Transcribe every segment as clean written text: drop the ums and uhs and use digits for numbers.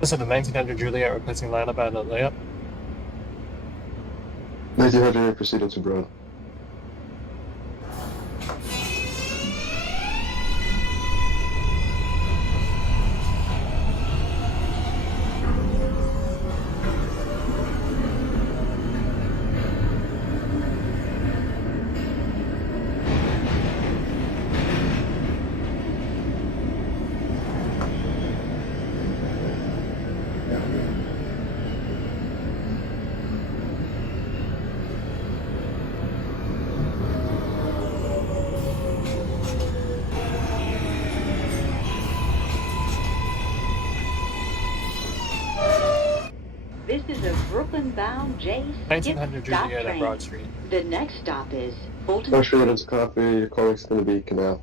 This is the 1900 Juliet requesting lineup at a layup. 1900 proceeding to Broad. This is a Brooklyn-bound J. 1900 Skip Juliet at Broad Street. The next stop is Fulton. Not sure that it's a copy. Your calling's going to be Canal.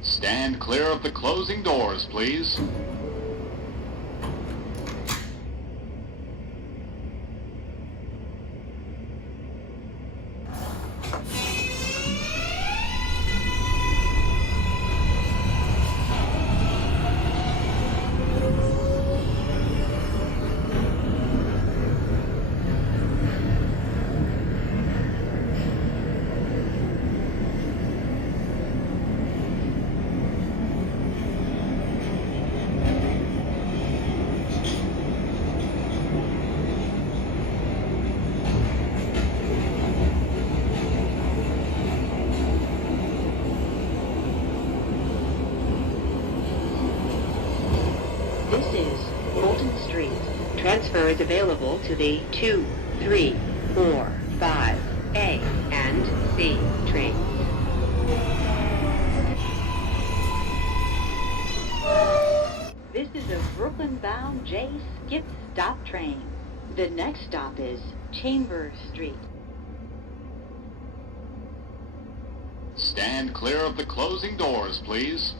Stand clear of the closing doors, please. This is Fulton Street. Transfer is available to the 2, 3, 4, 5, A, and C trains. This is a Brooklyn-bound J. Skip stop train. The next stop is Chambers Street. Stand clear of the closing doors, please.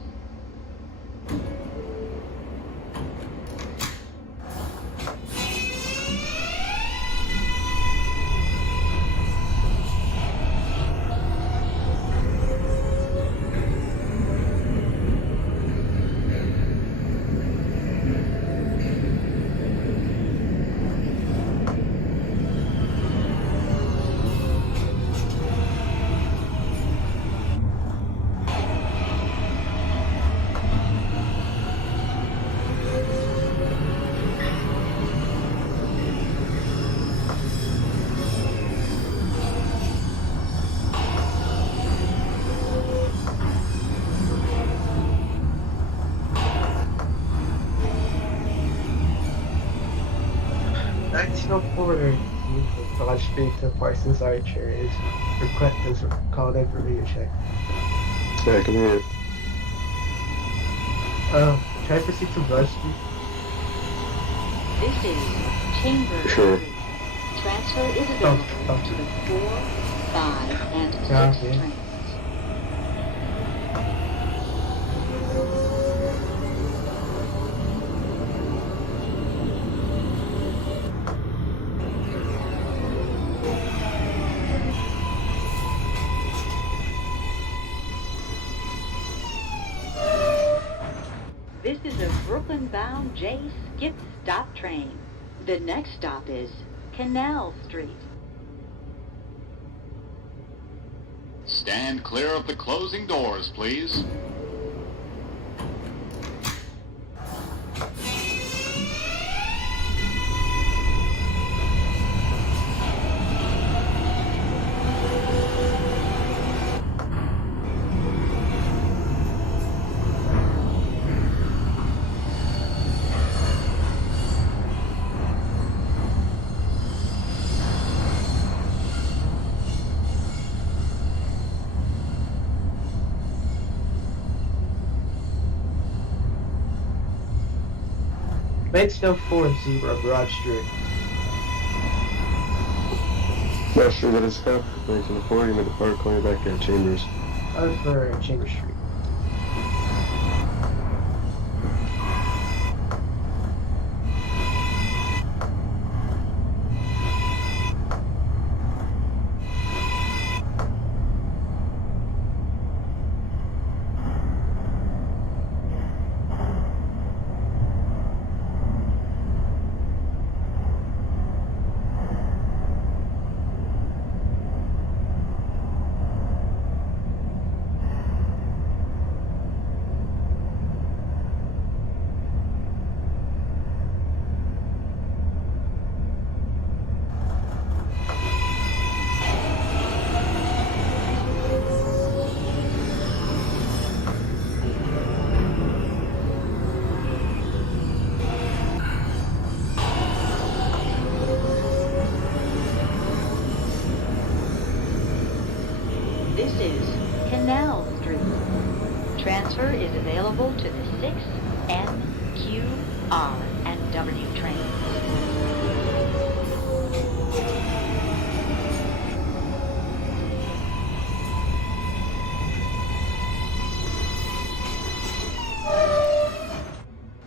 Broad Street to Parsons Archer is called in for radio check. Yeah, I can hear you. Can I proceed to Broad Street? This is Chambers Sure. Street. Transfer is available to the 4, 5, and 6 Okay. trains. This is a Brooklyn-bound J. Skip stop train. The next stop is Canal Street. Stand clear of the closing doors, please. Maidstone 40 Broad Street. Not sure that it's a copy. 1940, you may depart, calling you back at Chambers. For Chambers Street.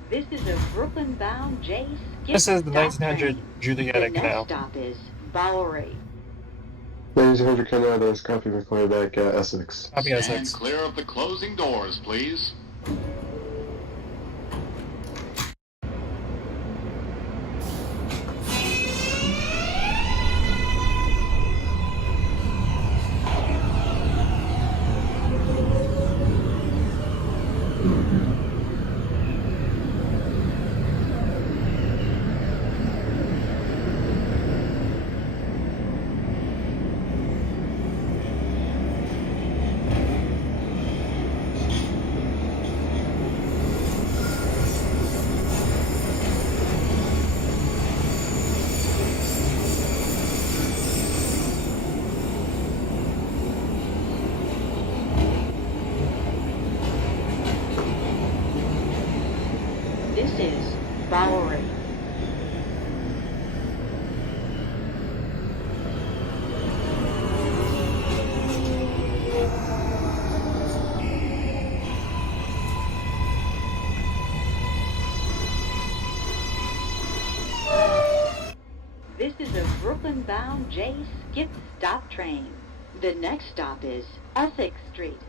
This is a Brooklyn-bound J. Skip This is the stop 1900 train. Juliet The next Canal. stop is Bowery. 1900 Canada, there's copy, we're calling back Essex. Copy Stand Essex. clear of the closing doors, please. This is Bowery. This is a Brooklyn-bound J. Skip stop train. The next stop is Essex Street.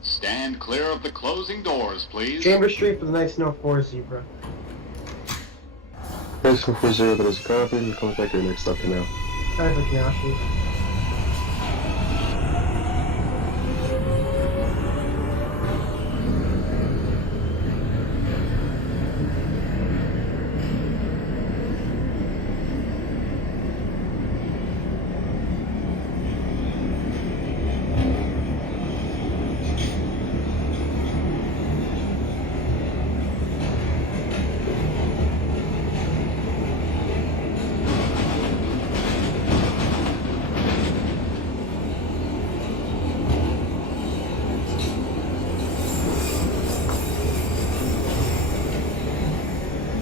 Stand clear of the closing doors, please. Chamber Street for the 1904 Zebra. 1940, there's copy, we're calling back your next stop Canal. Sorry for Canal Street.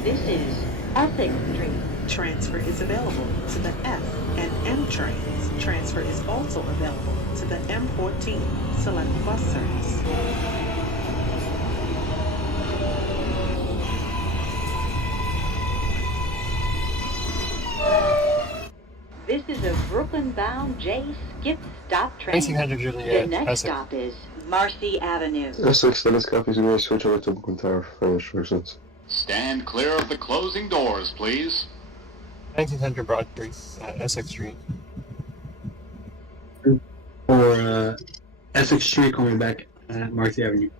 This is Essex Street. Transfer is available to the F and M trains. Transfer is also available to the M14 Select Bus Service. This is a Brooklyn-bound J. Skip stop train. 1900 The Juliet next Essex. stop is Marcy Avenue. Essex, that is copy, so we may switch over to Brooklyn Tower for final instructions. Stand clear of the closing doors, please. 1900 Broad Street, Essex Street. For Essex Street, coming back at Marcy Avenue.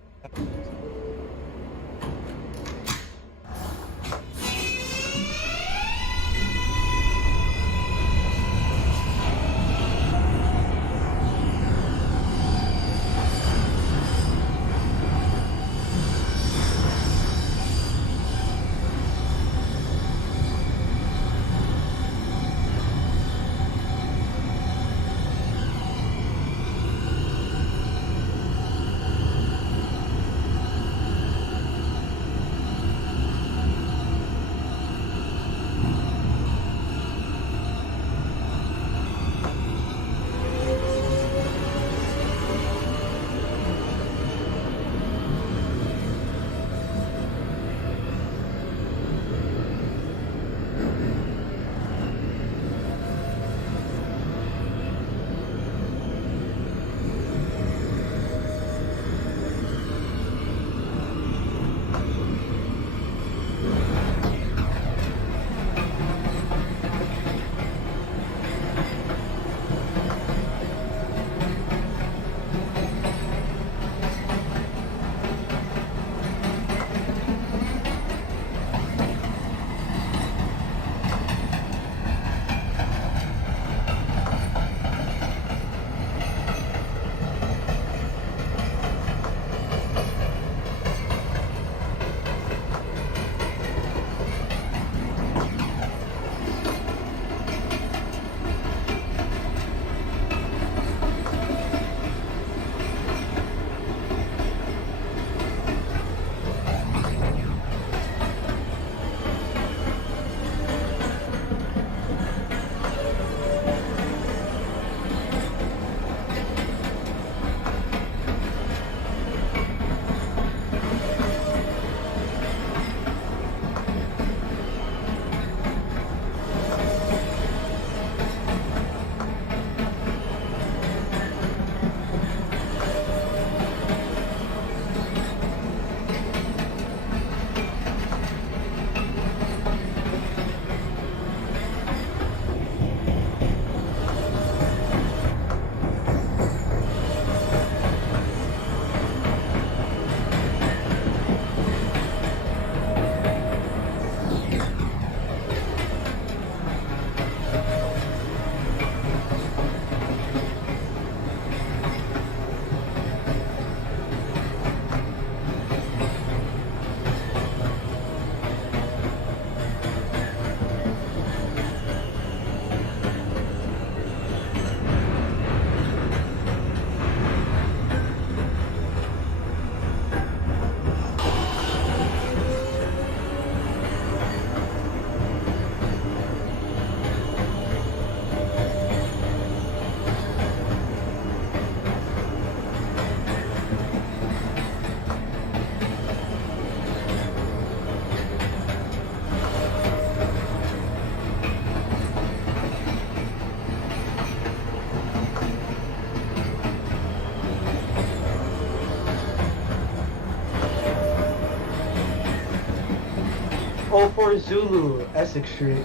204 Zulu, Essex Street.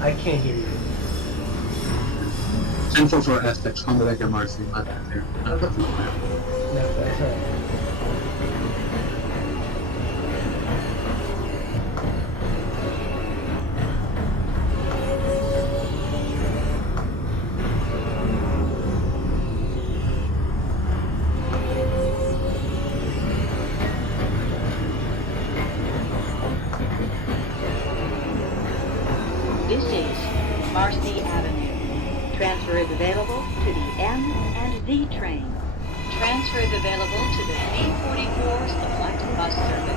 I can't hear you. 1044 Essex, coming back at Marcy. My bad there. No, that's alright. This is Marcy Avenue. Transfer is available to the M and Z train. Transfer is available to the C44 select bus service.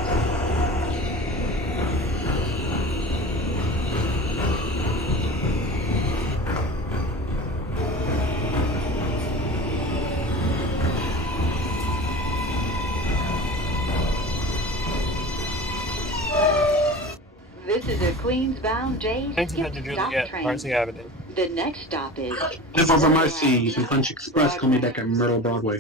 This is a Queens-bound J skip 1900 stop Juliet, train. Marcy Avenue. The next stop is 1044 Marcy, you can punch Express, coming back at Myrtle Broadway.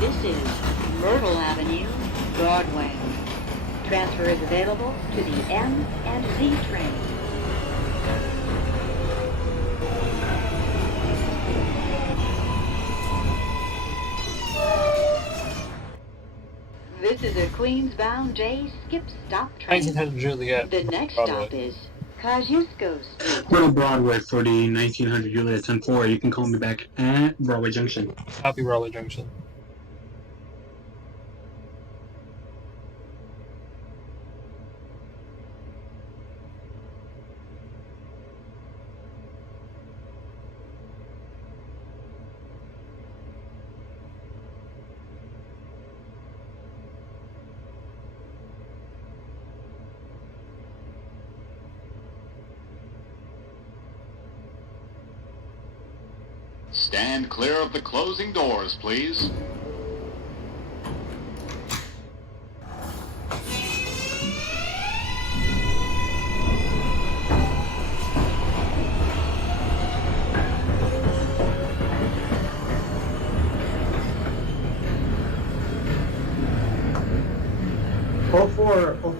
This is Myrtle Avenue, Broadway. Transfer is available to the M and Z train. This is a Queens-bound J skip stop train. 1900 Juliet, The next Broadway. stop is Kosciuszko Street. Myrtle Broadway for the 1900 Juliet 10-4. You can call me back at Broadway Junction. Copy Raleigh Junction. Stand clear of the closing doors, please.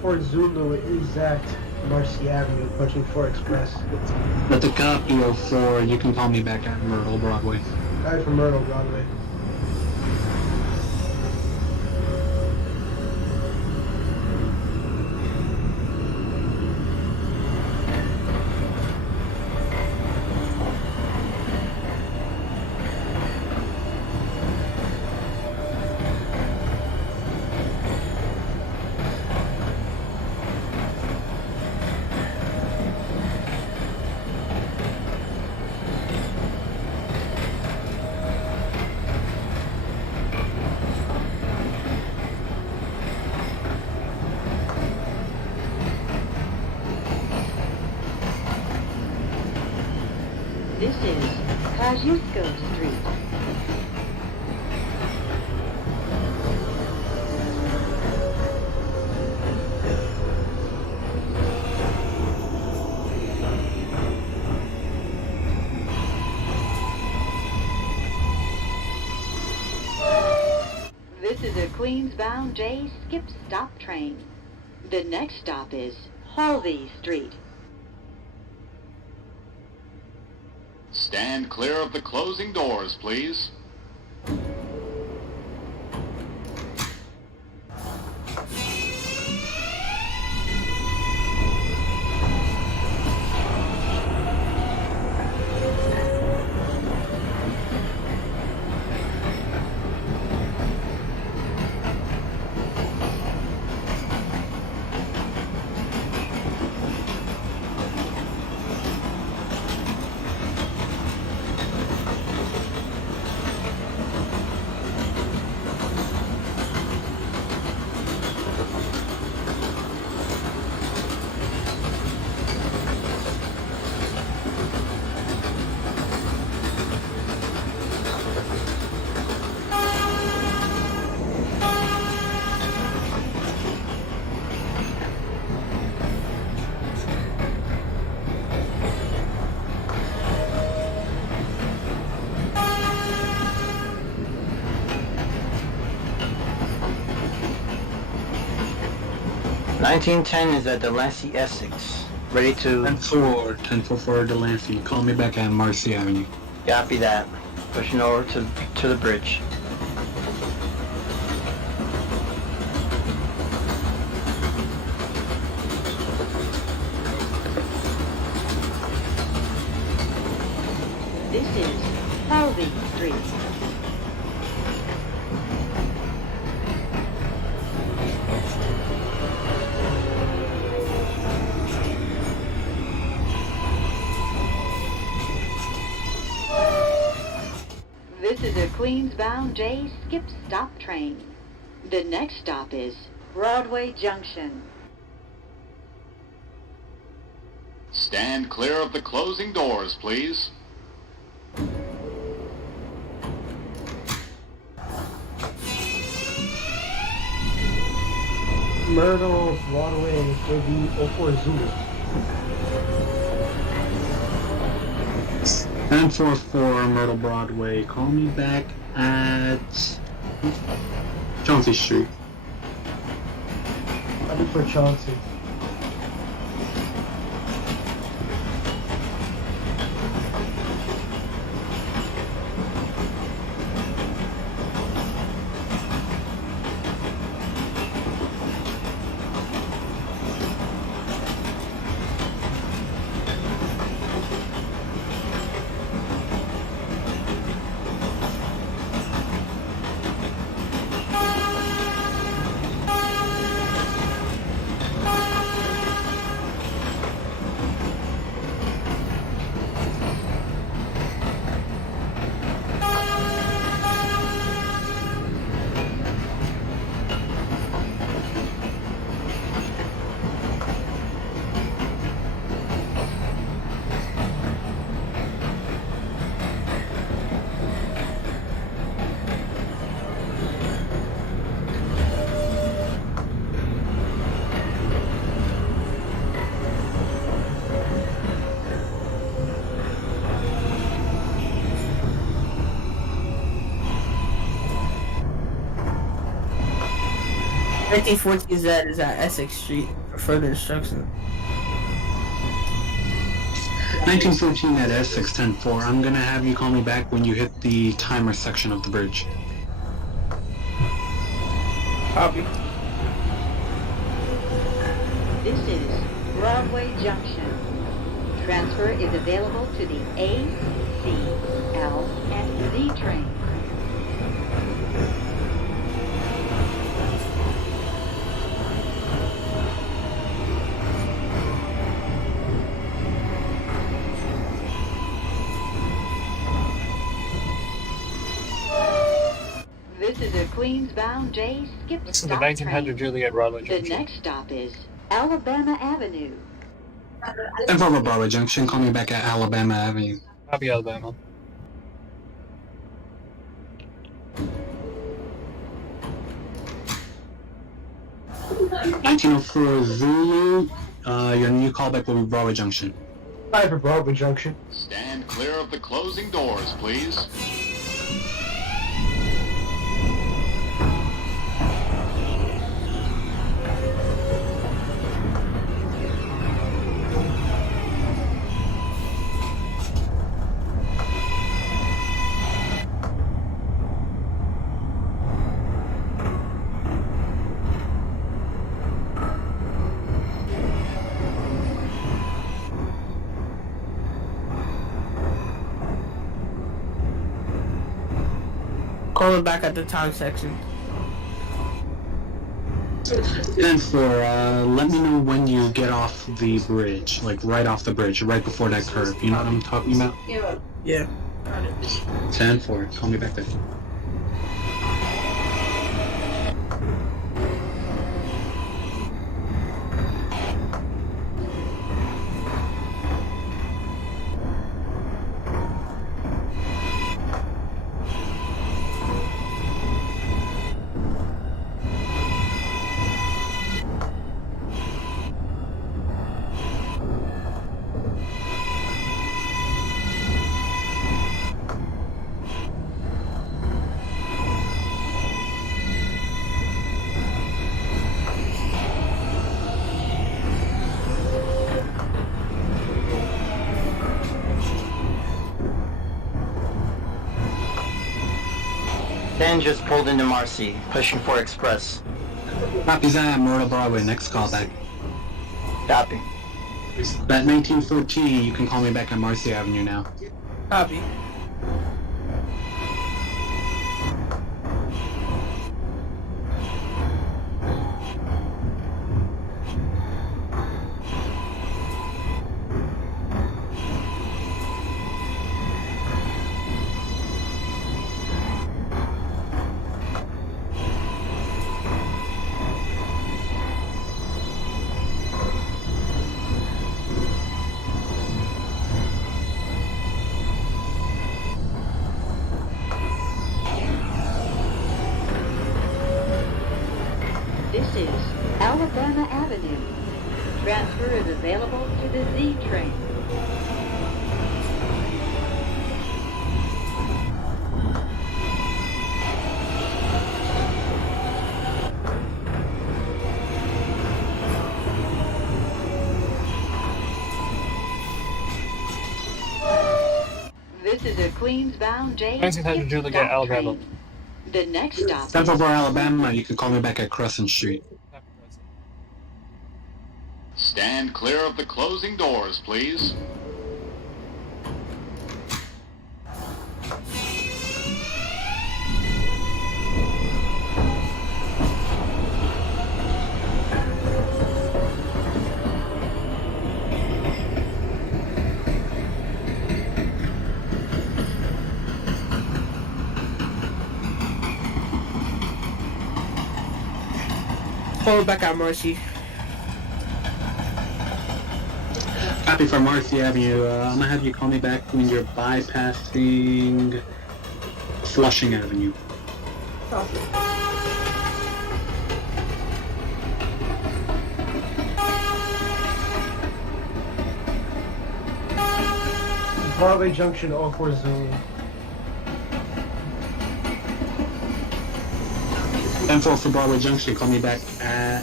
04 Zulu is at Marcy Avenue, pushing 4 Express. But the copy of 4, you can call me back at Myrtle Broadway. Guy from Myrtle Broadway. This is Kosciuszko Street. This is a Queens-bound J skip stop train. The next stop is Halsey Street. Stand clear of the closing doors, please. $1910 is at Delancey, Essex. Ready to 10-4 for Delancey. Call me back at Marcy Avenue. copy that. Pushing over to the bridge. This is Halsey Street. This is a Queens-bound J skip stop train. The next stop is Broadway Junction. Stand clear of the closing doors, please. Myrtle Broadway will be 04 Zulu. 10-4 Myrtle Broadway. Call me back at Chauncey Street. I'll be for Chauncey. 1914 is at Essex Street for further instruction. 1914 at Essex 10-4. I'm gonna have you call me back when you hit the timer section of the bridge. Copy. This is Broadway Junction. Transfer is available to the A, C, L, and Z trains. This is a Queens-bound J skip This is the stop 1900 train. Juliet Broadway The Junction. next stop is Alabama Avenue. 10-4 Broadway Junction. Call me back at Alabama Avenue. Copy, Alabama. $1904 Zulu. Your new callback will be Broadway Junction. 5 for Broadway Junction. Stand clear of the closing doors, please. Call it back at the time section. 10-4, let me know when you get off the bridge, like right off the bridge, right before that curve. You know what I'm talking about? Yeah. Got it. 10-4, call me back then. Dan just pulled into Marcy, pushing for Express. Copy that, Myrtle Broadway, next callback. Copy. That 1914, you can call me back at Marcy Avenue now. Copy. This is Alabama Avenue. Transfer is available to the Z train. This is a Queens-bound J 1900 Juliet, stop Alabama. train. The next stop 10-4 Alabama, you can call me back at Crescent Street. Stand clear of the closing doors, please. Call it back at Marcy. Copy for Marcy Avenue. I'm gonna have you call me back when you're bypassing Flushing Avenue. Copy. Broadway Junction, 04 Zulu. 10-4 for Broadway Junction, call me back at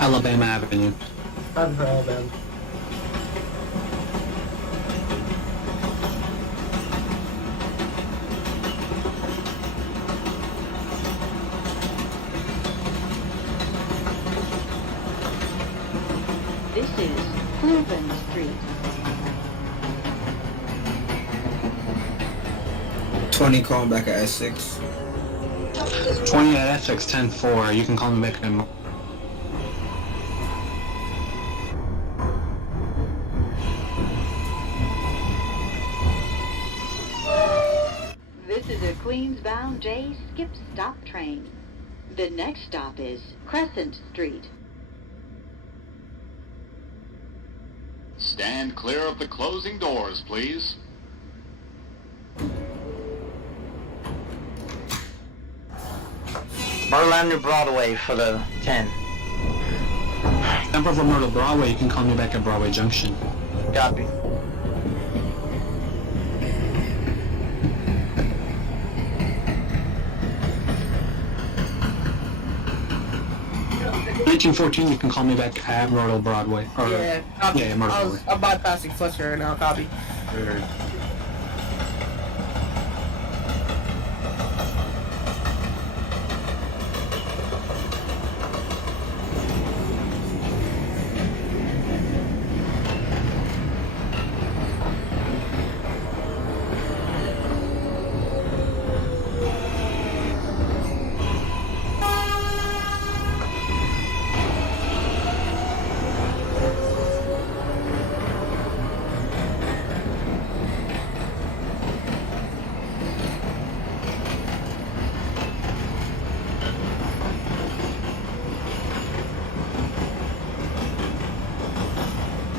Alabama Avenue. I'm for Alabama. This is Cleveland Street. 20 calling back at S6. 20 at Essex, 10-4, you can call me back in. This is a Queens-bound J skip stop train. The next stop is Crescent Street. Stand clear of the closing doors, please. Myrtle Avenue Broadway for the 10. 10-4 for Myrtle Broadway, you can call me back at Broadway Junction. Copy. $1914, you can call me back at Myrtle Broadway. Or, Yeah, copy. Yeah, Myrtle Broadway. I'm bypassing Fletcher right now, copy.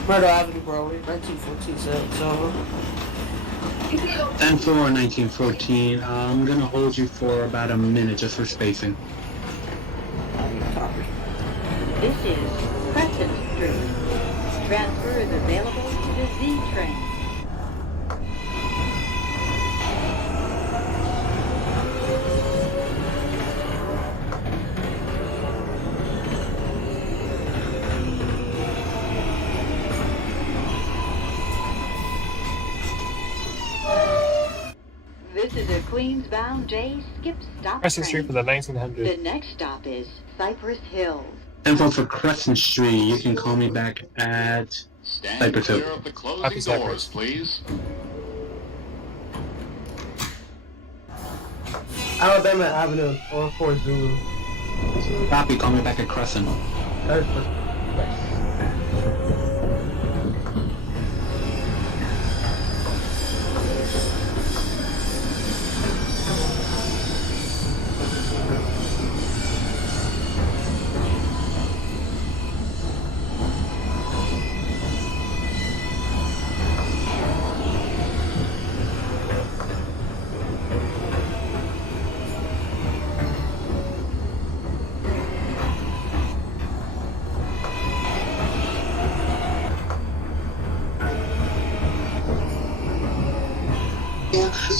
Myrtle Avenue, Broadway, 1914, so 10-4, 1914, I'm gonna hold you for about a minute just for spacing. copy. This is Crescent Street. Transfer is available to the Z train. This is a Queens-bound J skip stop Crescent Street train. for the 1900. The next stop is Cypress Hills. 10-4 for Crescent Street, you can call me back at Stand Cypress clear Hill. of the Happy closing Cypress. doors, please. Alabama Avenue, or 4 Zulu. Copy, call me back at Crescent. That is for...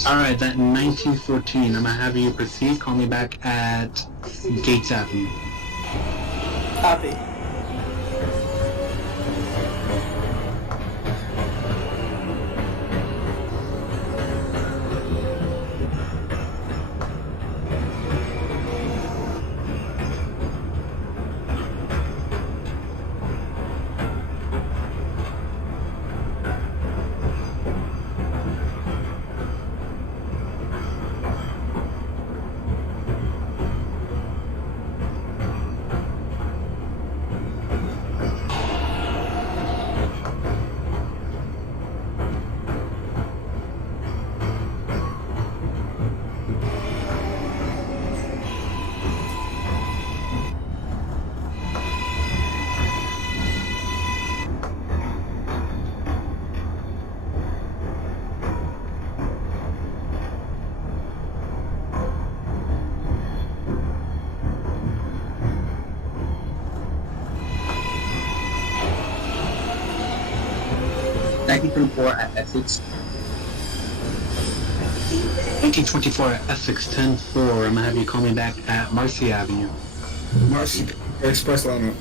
Alright, that 1914, I'm gonna have you proceed, call me back at Gates Avenue. Copy. Report at Essex. 1824 Essex 10-4. I'm gonna have you call me back at Marcy Avenue. Marcy Express line.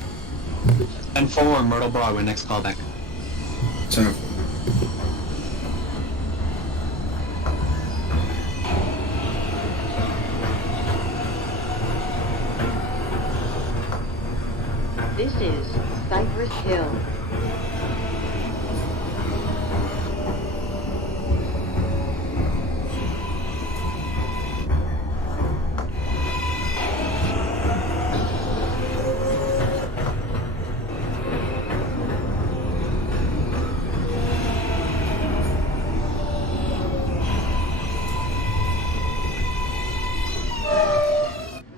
10-4 Myrtle Broadway. Next call back. 10. This is Cypress Hill.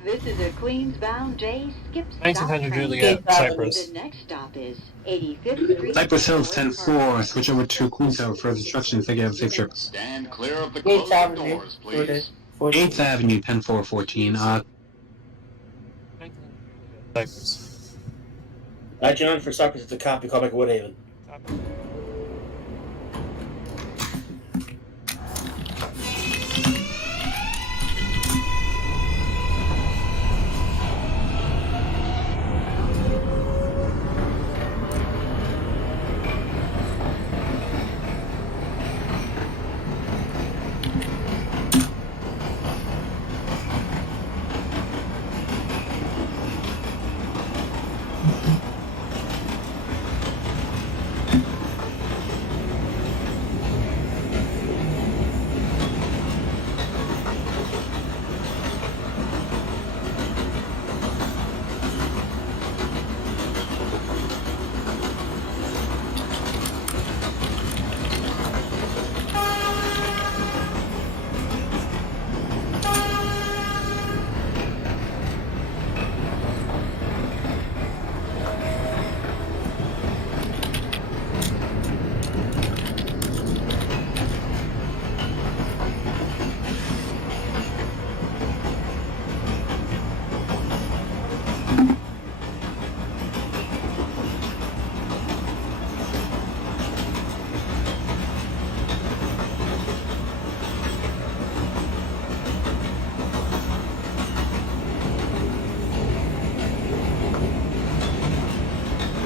This is a Queens-bound J. Skip stop 1900 train. Juliet, Cypress. The next stop is 85th Street. Cypress Hills Forest 10-4. Park. Switch over to Queens Tower for instructions. Thank you. Have a safe trip. Stand clear of the Gates closing Avenue. doors, please. 8th Avenue 10-4-14. Cypress. 1900 for Cypress, it's a copy. Call back at Woodhaven.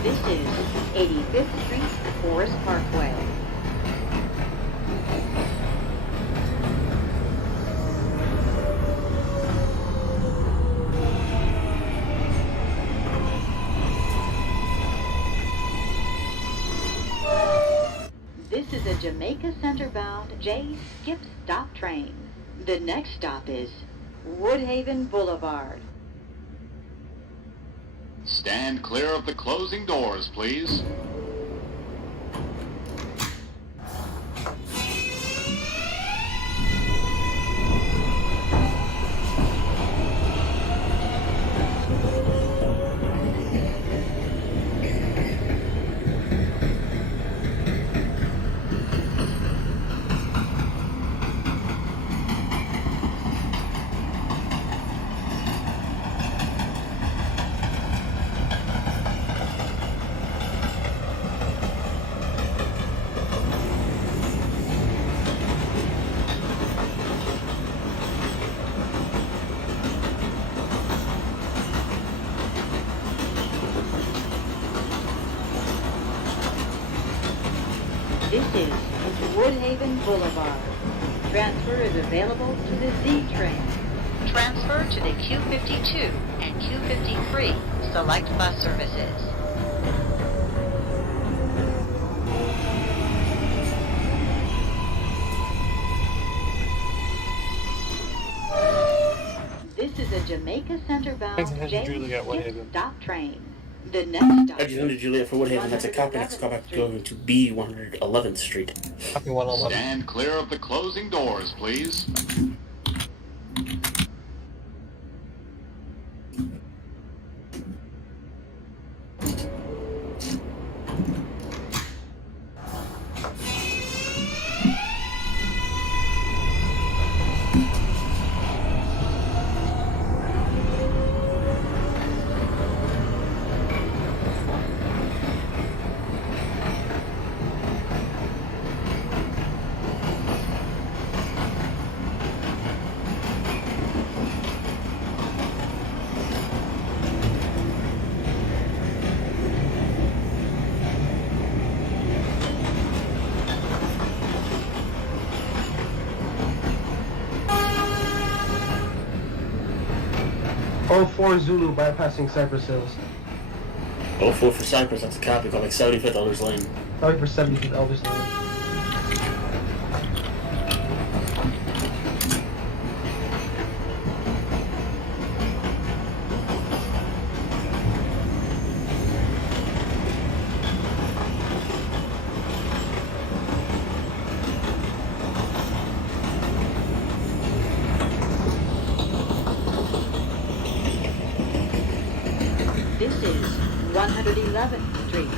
This is 85th Street, Forest Parkway. This is a Jamaica Center bound J. Skip stop train. The next stop is Woodhaven Boulevard. Stand clear of the closing doors, please. This is Woodhaven Boulevard. Transfer is available to the Z train. Transfer to the Q52 and Q53 select bus services. This is a Jamaica Center bound 1900 J. Juliet, Skip Woodhaven. stop train. The next stop 1900 Juliet for Woodhaven, that's a copy. Next call back going to B 111th Street. Copy 111. Stand clear of the closing doors, please. 04 Zulu bypassing Cypress Hills. 04 for Cypress, that's a copy. Call like 75th Elders Lane. Sorry for 70th Elders Lane. This is 111th Street.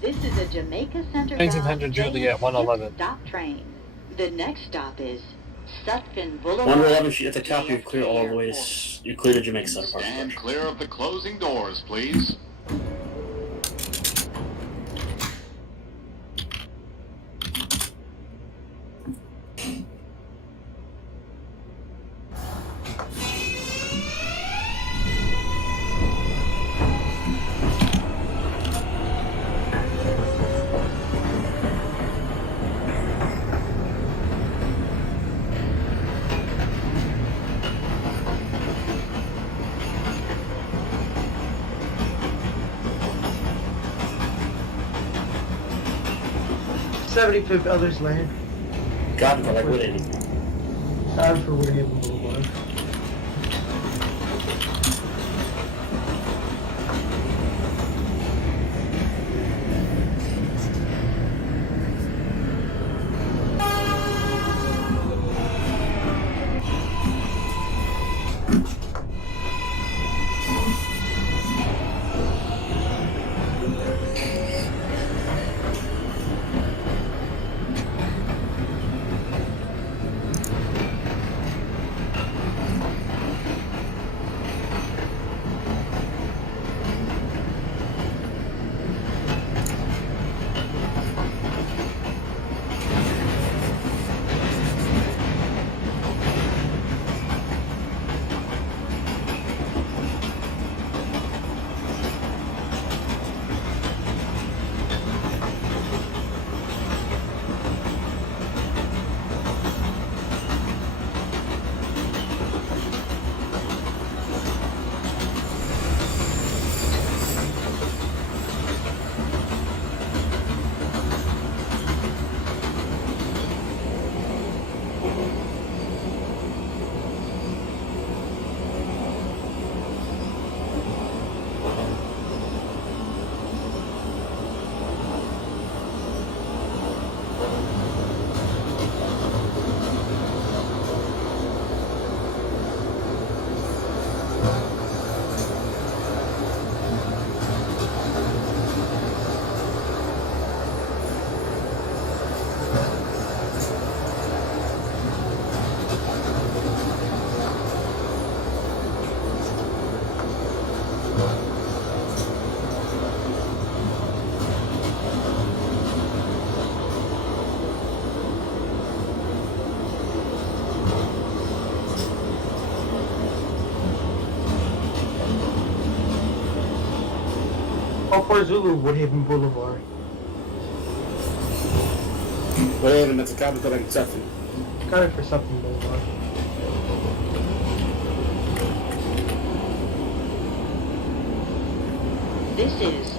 This is a Jamaica Center 1900 Juliet, 111. stop train. The next stop is Sutphin Boulevard. 111 Street at the top, you clear all the way to... You clear the Jamaica Center Park. Stand clear of the closing doors, please. '75th Elders Lane. Copy, call like Woodhaven. Time for Woodhaven Boulevard. Zulu, Woodhaven Boulevard. Woodhaven, that's a copy, call like Sutphin. Got it for Sutphin Boulevard. This is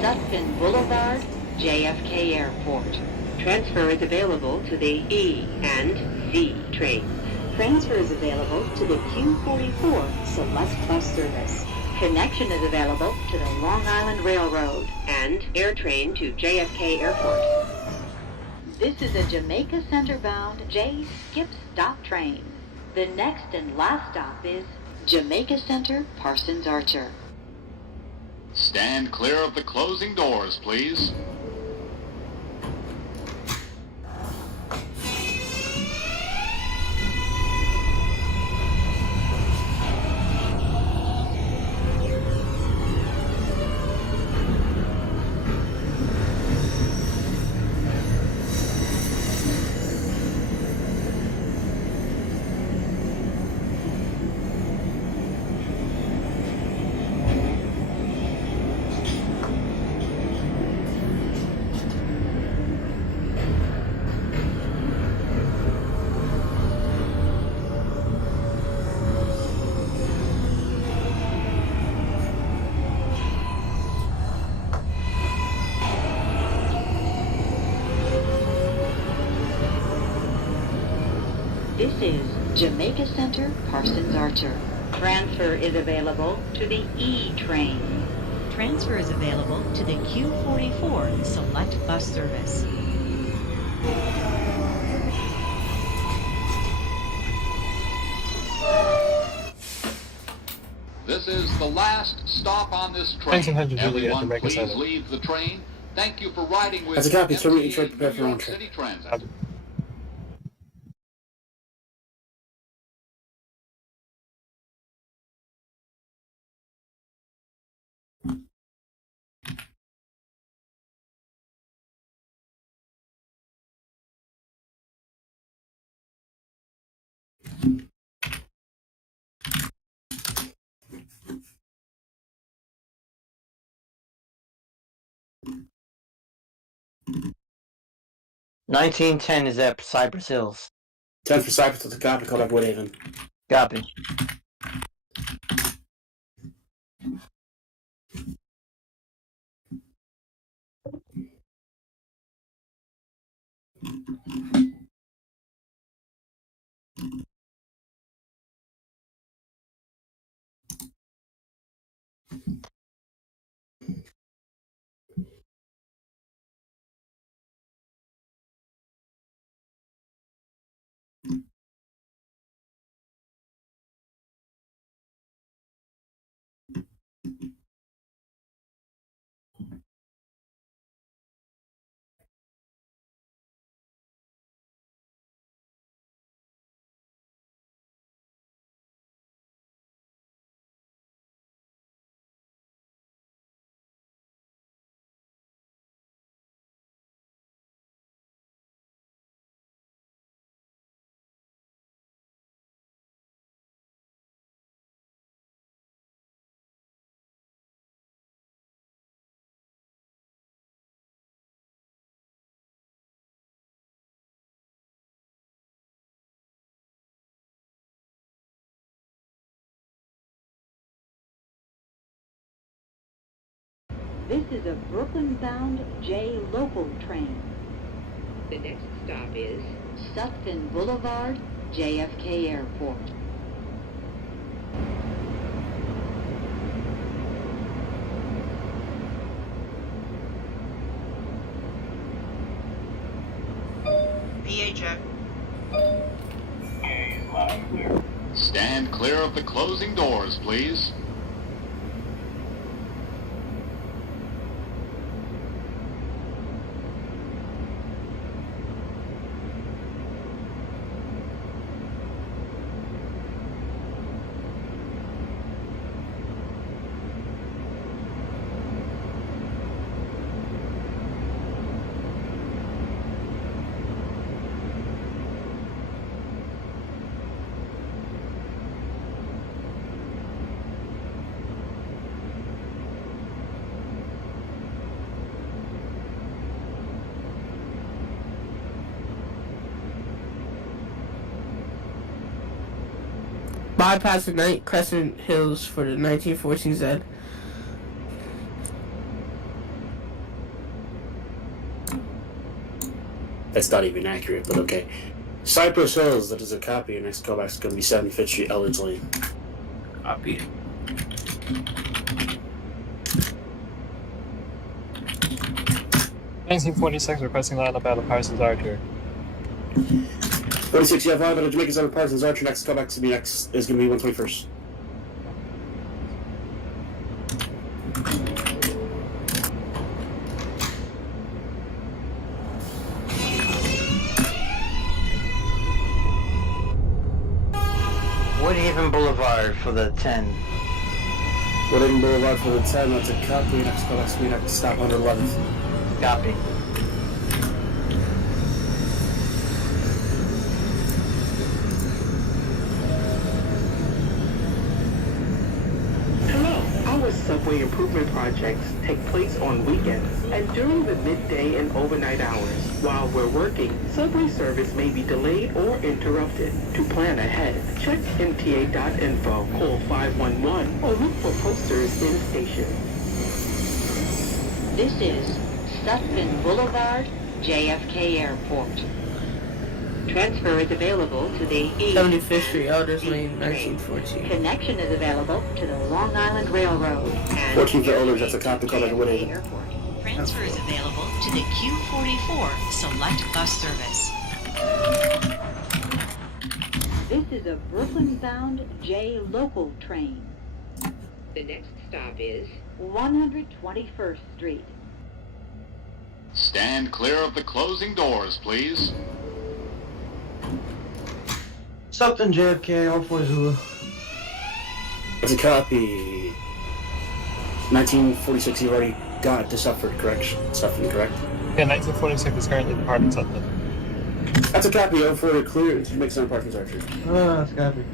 Sutphin Boulevard, JFK Airport. Transfer is available to the E and Z trains. Transfer is available to the Q44 Select Bus Service. Connection is available to the Long Island Railroad and air train to JFK Airport. This is a Jamaica Center bound J Skip stop train. The next and last stop is Jamaica Center Parsons Archer. Stand clear of the closing doors, please. is Jamaica Center, Parsons Archer. Transfer is available to the E train. Transfer is available to the Q44 Select Bus Service. This is the last stop on this train. 1900 Juliet, Everyone, Jamaica please Center. leave the train. Thank you for riding with That's a copy. So we MTA try to prepare for New our York own trip. City Transit. $1910 is at Cypress Hills. 10 for Cypress to the copy. Call back Woodhaven. Copy. This is a Brooklyn-bound J local train. The next stop is Sutphin Boulevard, JFK Airport. VA check. Stand clear of the closing doors, please. Bypass the Night Crescent Hills for the 1914Z. That's not even accurate, but okay. Cypress Hills, that is a copy. Your next callback is going to be 75th Street, Elledge Lane. Copy. $1946 requesting line up out of Parsons Archer. 46, you have line out of Jamaica Center, Parsons Archer. Next callback to be next is going to be 121st. Woodhaven Boulevard for the 10. Woodhaven Boulevard for the 10. That's a copy. Next callback is going to be next stop 111th. Copy. Our subway improvement projects take place on weekends and during the midday and overnight hours. While we're working, subway service may be delayed or interrupted. To plan ahead, check mta.info, call 511, or look for posters in station. This is Sutphin Boulevard, JFK Airport. Transfer is available to the E 75th Street, Elders Lane, train. 1914. Connection is available to the Long Island Railroad. and 14 for Elders, that's a copy call back at Woodhaven. Airport. Transfer is available to the Q44 Select Bus Service. This is a Brooklyn-bound J local train. The next stop is 121st Street. Stand clear of the closing doors, please. Something JFK, all for Zulu. That's a copy. 1946, you already got to Suffolk, correct? Correct? Yeah, 1946 is currently departing something. That's a copy. 04 clear. Jamaica Center parking structure. Ah, it's gotta be.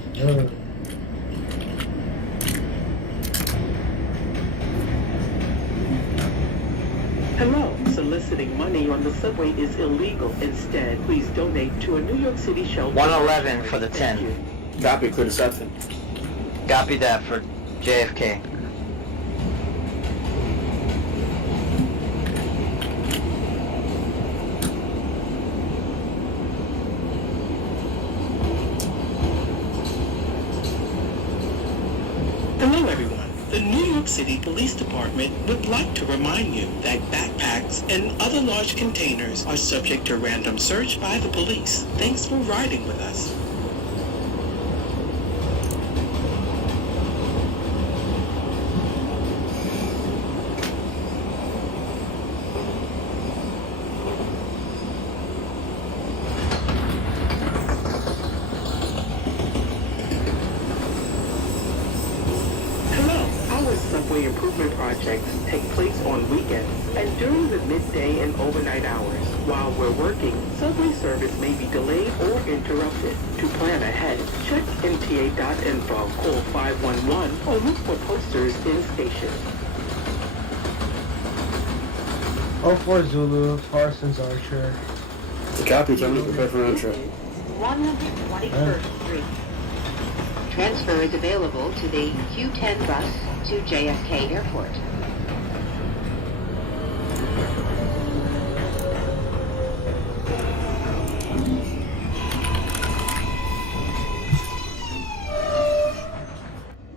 Hello. Soliciting money on the subway is illegal. Instead, please donate to a New York City shelter. 111 for the 10. Thank you. Copy. Clear to Sutphin. Copy that for JFK. Hello, everyone. The New York City Police Department would like to remind you that backpacks and other large containers are subject to random search by the police. Thanks for riding with us. Subway improvement projects take place on weekends and during the midday and overnight hours. While we're working, subway service may be delayed or interrupted. To plan ahead, check mta.info, call 511, or look for posters in stations. All for Zulu, Parsons Archer. The copy. Tell me to prepare for round trip. 121st Street. Transfer is available to the Q10 bus to JFK Airport.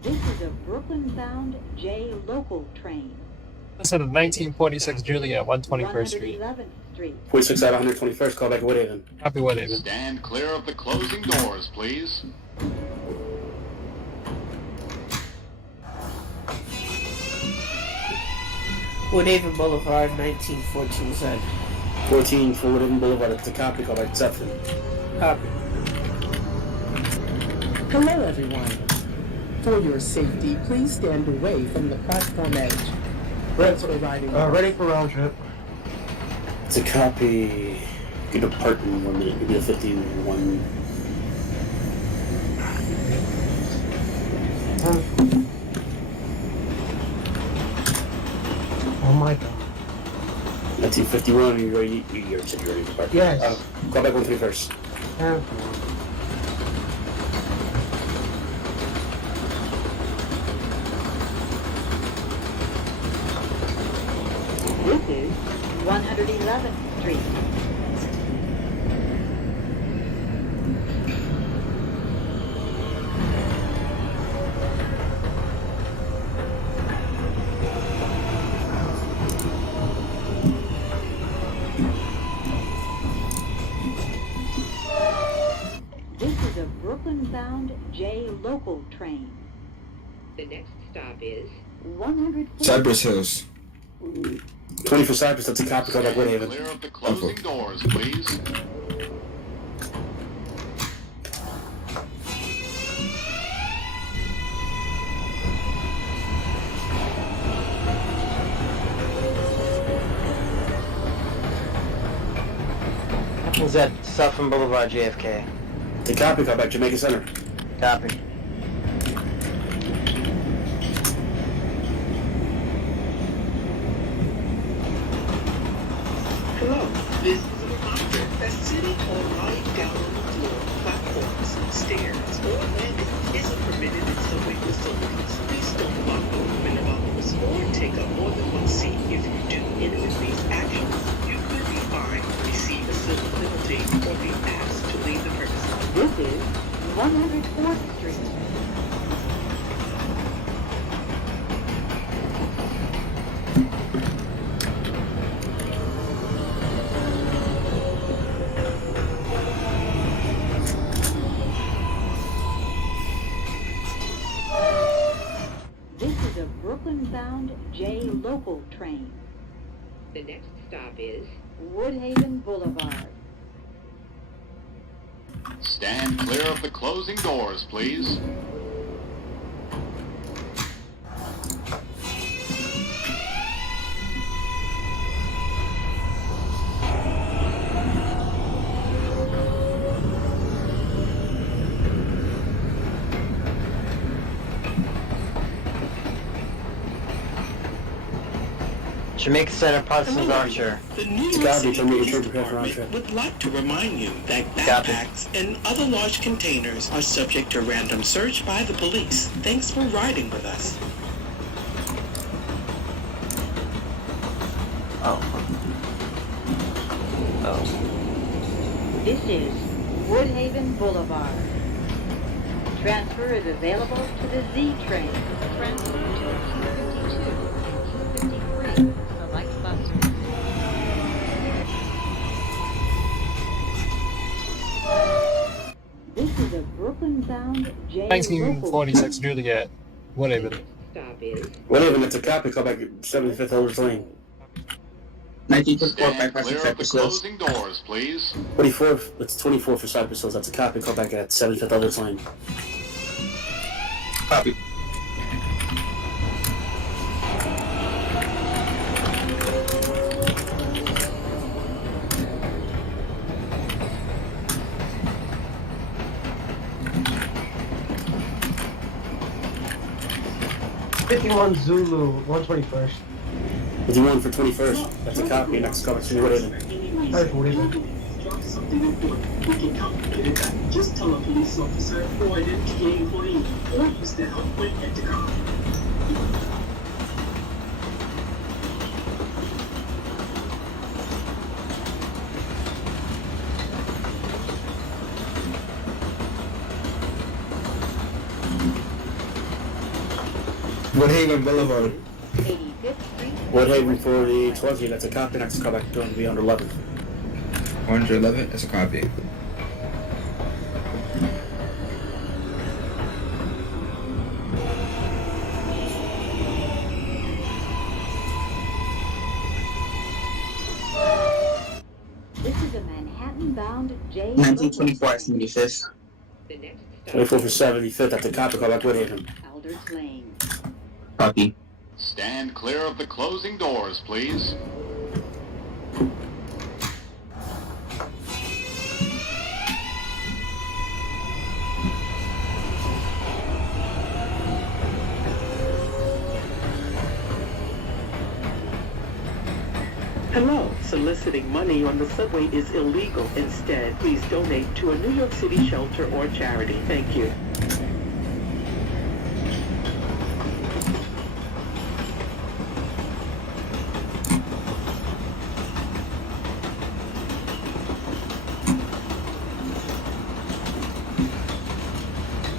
This is a Brooklyn-bound J local train. This is a 1946 Juliet, 121st Street. 111th Street. 46 out of 121st. Call back at Woodhaven. Copy Woodhaven. Stand clear of the closing doors, please. Woodhaven Boulevard, 1914 Z. 14 for Woodhaven Boulevard. It's a copy. Call back to Sutphin. Copy. Hello, everyone. For your safety, please stand away from the platform edge. Ready for round trip. It's a copy. You can depart in 1 minute. Maybe a 51. Oh my god. 1951. You're ready. You're ready to depart. Yes. Call back 131st. This is 111th Street. This is a Brooklyn-bound J local train. The next stop is 100. Cypress Hills. 20 for Cypress. That's a copy. Call back Stand Woodhaven. clear of the closing doors, please. Happens at Sutphin Boulevard, JFK. The copy. Call back Jamaica Center. Copy. Hello. This is a reminder that sitting or lying down on the floor, platforms, stairs, or landings isn't permitted in subway facilities. Please don't block the movement of others or take up more than one seat. If you do any of these actions, you could be fined, receive a civil penalty, or be asked to leave This is 104th Street. This is a Brooklyn-bound J local train. The next stop is Woodhaven Boulevard. Stand clear of the closing doors, please. Jamaica Center, Parsons Archer. The New York City Police Department would like to remind you that backpacks and other large containers are subject to random search by the police. Thanks for riding with us. This is Woodhaven Boulevard. Transfer is available to the Z train. Transfer to Q52 and Q53. Select bus service. This is a Brooklyn-bound J 1946 Juliet. Whatever. Stop is Whatever, it's a copy. Call back 75th Eldridge Lane. 1944 Stand by clear of the closing doors, please. 24, it's 24 for Cypress Hills. That's a copy. Call back at 75th Eldridge Lane. Copy. #51 Zulu, 121st. 51 for 21st. That's a copy. Next call back to Woodhaven. Alright, 40. Something important. We can complicate that. Just tell a police officer or an MTA employee or use the helpline intercom. Woodhaven Boulevard. 85th Street. Woodhaven for the 20. That's a copy. Next call back going to be under 11. 111 is a copy. This is a Manhattan-bound J. 1924 is 75th. The next stop 24 for 75th. That's a copy. Call back Woodhaven. Alders Lane. Copy. Stand clear of the closing doors, please. Hello. Soliciting money on the subway is illegal. Instead, please donate to a New York City shelter or charity. Thank you.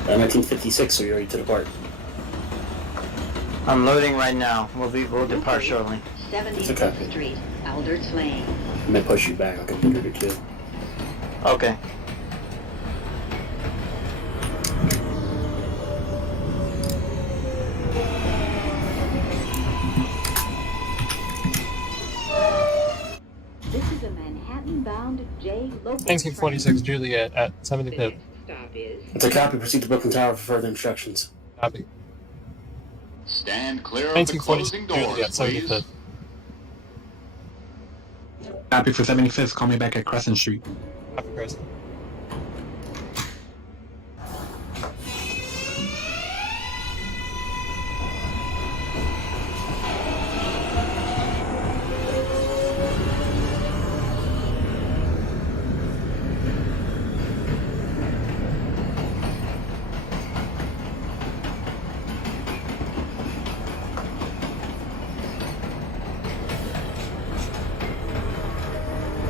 Uh, 1956, so you're ready to depart. I'm loading right now. We'll depart shortly. 75th Street, Alders Lane. I may push you back. I can figure it too. Okay. This is a Manhattan-bound J local 1946 Juliet at train. The 75th. next stop is It's a copy. Proceed to Brooklyn Tower for further instructions. Copy. Stand clear of the 1946 closing Juliet, doors, please. 75th. Copy for 75th. Call me back at Crescent Street. Copy, Crescent.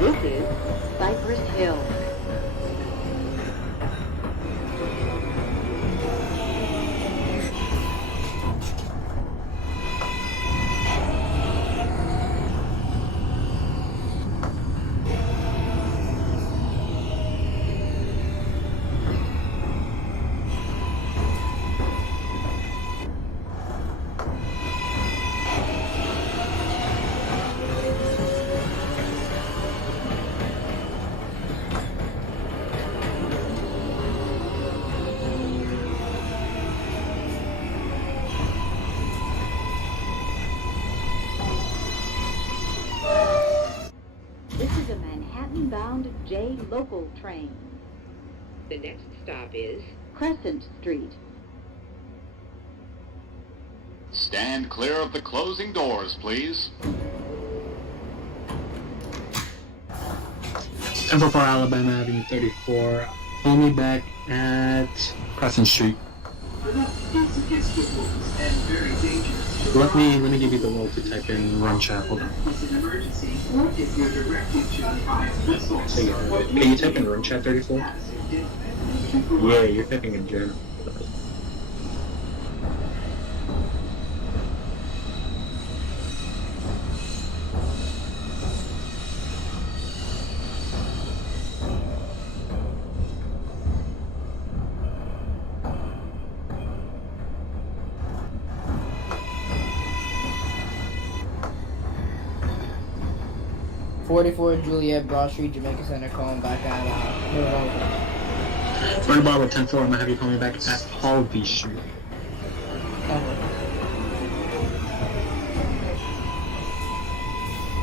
This is Cypress Hill. is a Manhattan-bound J local train. The next stop is Crescent Street. Stand clear of the closing doors, please. Info for Alabama Avenue 34. Call me back at Crescent Street. Let me give you the role to type in run chat. Hold on. Can you type in run chat 34? Yeah, you're typing in German. '44 Juliet, Broad Street, Jamaica Center, calling back at Run bar with 10-4, I'm gonna have you call me back at Halvey Street.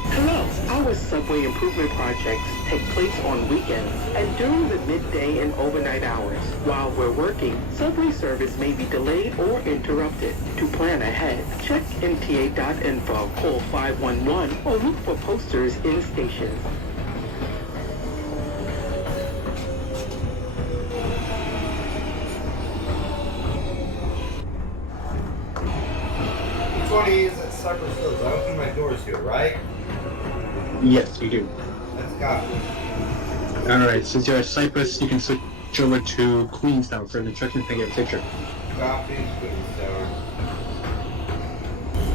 Hello. Our subway improvement projects take place on weekends and during the midday and overnight hours. While we're working, subway service may be delayed or interrupted. To plan ahead, check mta.info, call 511, or look for posters in stations. Is at Cypress Hills. I open my doors here, right? Yes, you do. Let's go. Alright, since you're at Cypress, you can switch over to Queenstown for the instructions and get a picture. Copy, Queenstown.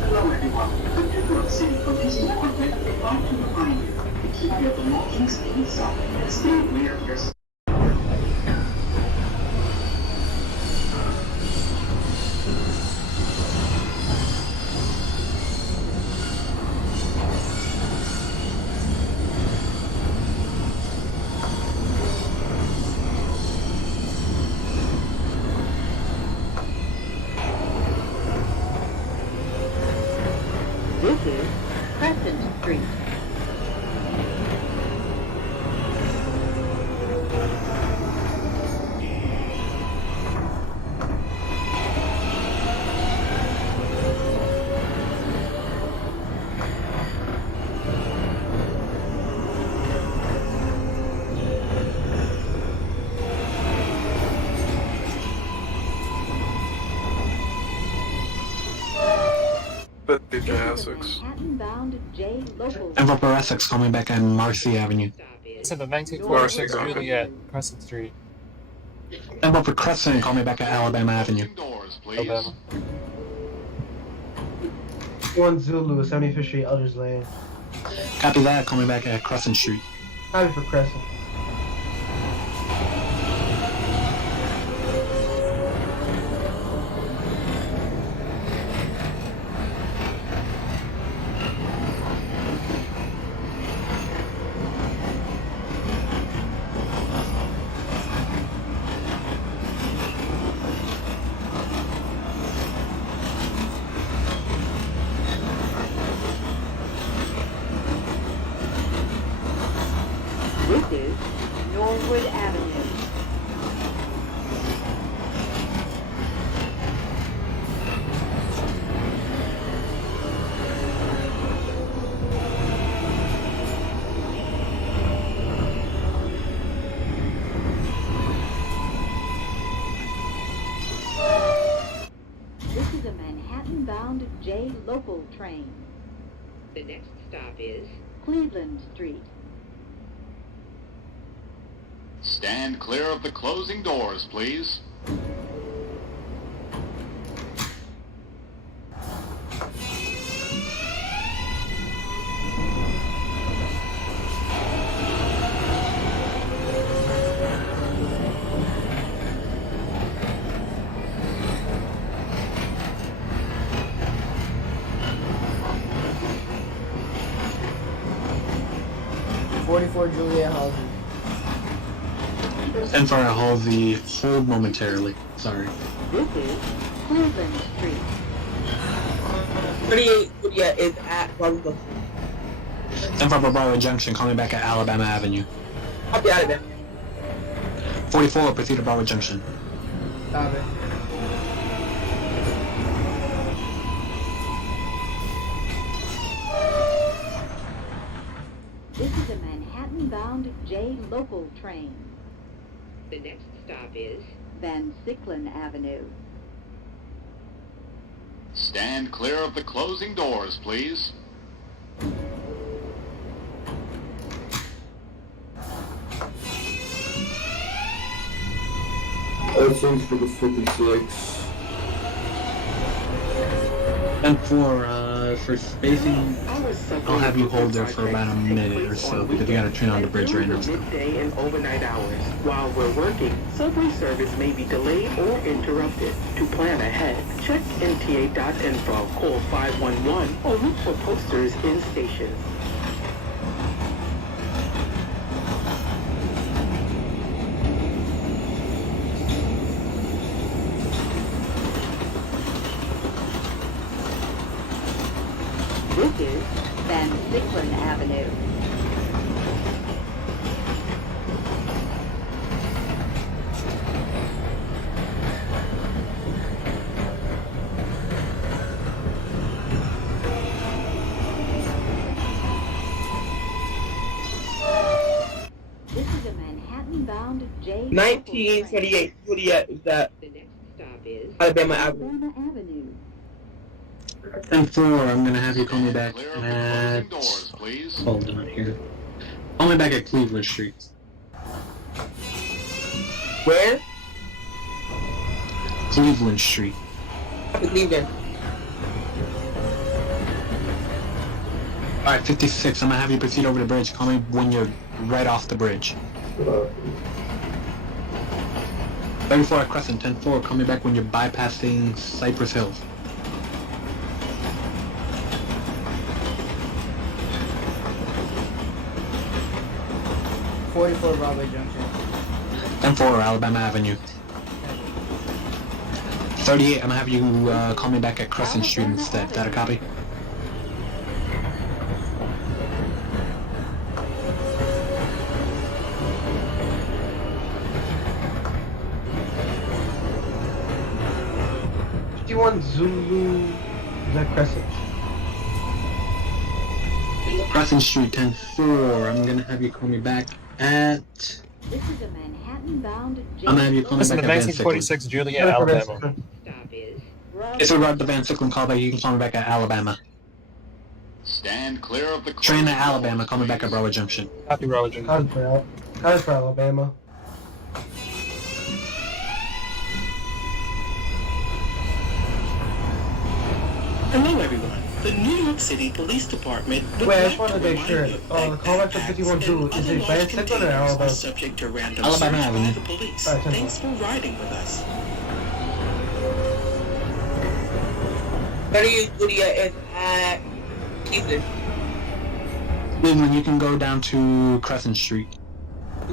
Hello everyone. The New York City Police Department would like to remind you to keep your belongings inside and stay aware of your This is Crescent Street. Manhattan-bound J local. Info for Essex, call me back at Marcy Avenue. It's in the 1946 Juliet, Crescent Street. Info for Crescent, call me back at Alabama Avenue. Doors, please. Alabama. 1 Zulu, 75th Street, Elders Lane. Copy that, call me back at Crescent Street. Copy for Crescent. This is Norwood Avenue. This is a Manhattan-bound J local train. The next stop is Cleveland Street. Stand clear of the closing doors, please. '44 Juliet, Halsey. And for a Halsey, hold momentarily. Sorry. This is Cleveland Street. 38 Juliet is at Roleplay. 10 for Broadway Junction, call me back at Alabama Avenue. I'll be out of there. 44, proceed to Broadway Junction. Got it. This is a Manhattan-bound J local train. The next stop is Van Siclen Avenue. Stand clear of the closing doors, please. Seems for the 56. And for spacing, I'll have you hold there for about a minute or so because you got a train on the bridge right now. Midday and overnight hours. While we're working, subway service may be delayed or interrupted. To plan ahead, check nta.info, call 511, or look for posters in stations. This is Van Siclen Avenue. This is a Manhattan-bound J. 1928. Juliet is that? The next stop is Alabama Avenue. Alabama Avenue. 10-4, I'm gonna have you call me back Clear of the at... closing doors, please. Hold on here. Call me back at Cleveland Street. Where? Cleveland Street. Cleveland. Alright, 56, I'm gonna have you proceed over the bridge. Call me when you're right off the bridge. 34 at Crescent, 10-4, call me back when you're bypassing Cypress Hills. .44 Broadway Junction. 10-4, Alabama Avenue. 38, I'm gonna have you call me back at Crescent Street instead. Is that a copy? Zulu, is that Crescent? Crescent Street, 10-4, I'm gonna have you call me back at... This is a Manhattan-bound J. I'm gonna have you call me Listen back to at Van Siclen. 1946 Juliet, Alabama. Stop is Disregard the Van Siclen callback, you can call me back at Alabama. Stand clear of the Train closing to Alabama, doors, call me back at please. Broadway Junction. Happy Broadway Junction. Time for Alabama. Hello, everyone. The New York City Police Department would Wait, I like just wanted to make remind sure. you that Call back to backpacks 51 and Blue. Is other it large Van Siclen or containers Alabama? are subject to random Alabama search Avenue. by the police. Alright, Thanks for riding with us. 38 Juliet is at Cleveland. Cleveland, you can go down to Crescent Street.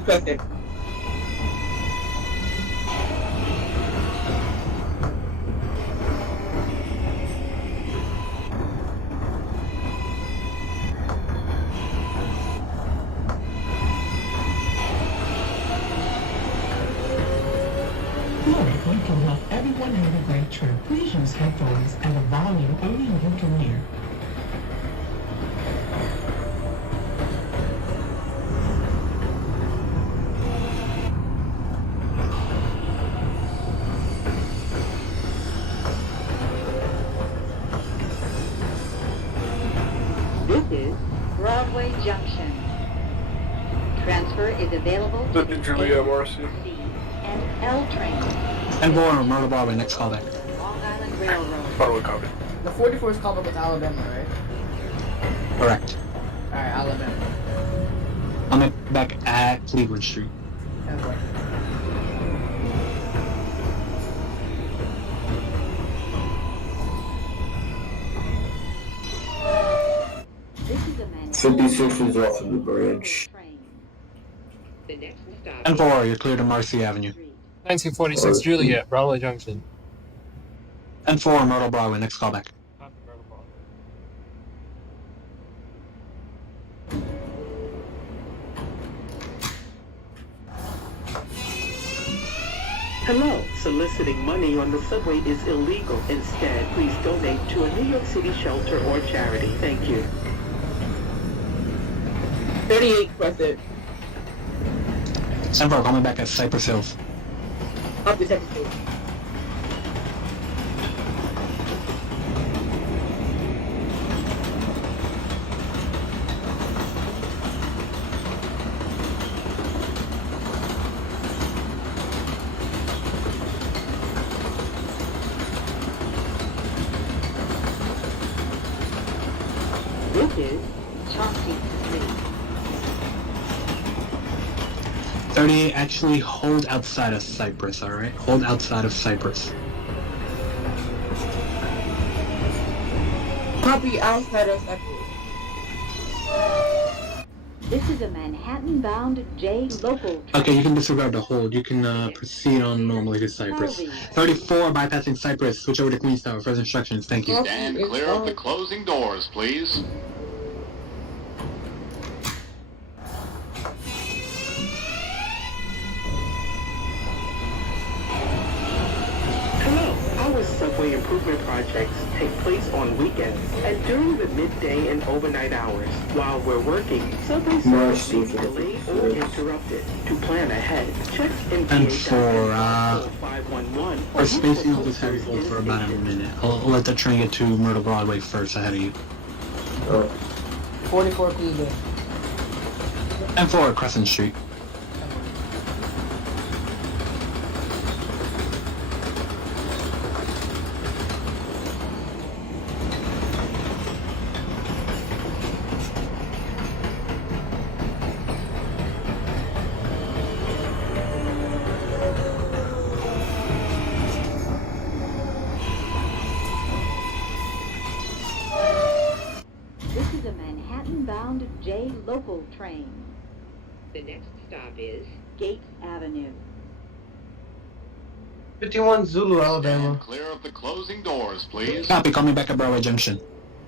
Crescent. We can help everyone have a great trip. Please use headphones at a volume only you can hear. This is Broadway Junction. Transfer is available to the Julia A, Marcy. C, and L trains. 10-4, Myrtle Broadway, next callback. Long Island Railroad. Broadway copy. The 44 is called up with Alabama, right? Correct. Alright, Alabama. I'm back at Cleveland Street. Okay. This is a Manhattan 56 is off of the bridge. train. The next stop 10-4, you're clear to Marcy Avenue. 1946 Juliet, Broadway Junction. 10-4, Myrtle Broadway, next callback. Hello. Soliciting money on the subway is illegal. Instead, please donate to a New York City shelter or charity. Thank you. 38 Crescent. Central, call me back at Cypress Hills. Up to second floor. This is Chauncey Street. 38, actually hold outside of Cypress, alright? Hold outside of Cypress. Copy outside of Cypress. This is a Manhattan-bound J local train. Okay, you can disregard the hold. You can proceed on normally to Cypress. 34, bypassing Cypress. Switch over to Queenstown. First instructions. Thank you. Stand clear of the closing doors, please. Hello. Our subway improvement projects take place on weekends and during the midday and overnight hours. While we're working, subway service may be delayed or interrupted. To plan ahead, check And for Spacey, I'll just have you hold for about a minute. I'll let the train get to Myrtle Broadway first ahead of you. 44 PJ. And for Crescent Street. This is a Manhattan-bound J local train. The next stop is Gates Avenue. 51 Zulu, Alabama. Stand clear of the closing doors, please. Copy, call me back at Broadway Junction.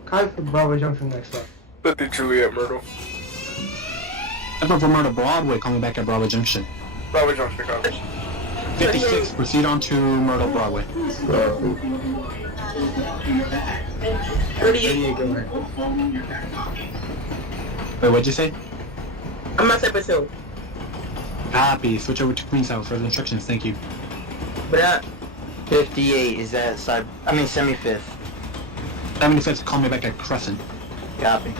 Copy for Broadway Junction next stop. 50 Juliet Myrtle. Ever for Myrtle Broadway, call me back at Broadway Junction. Broadway Junction, copy. 56, proceed on to Myrtle Broadway. 38. Go ahead. Wait, what'd you say? I'm at Cypress Hill. Copy, switch over to Queenstown. Further instructions, thank you. But 58 is that semi-fifth. 75th, call me back at Crescent. Copy.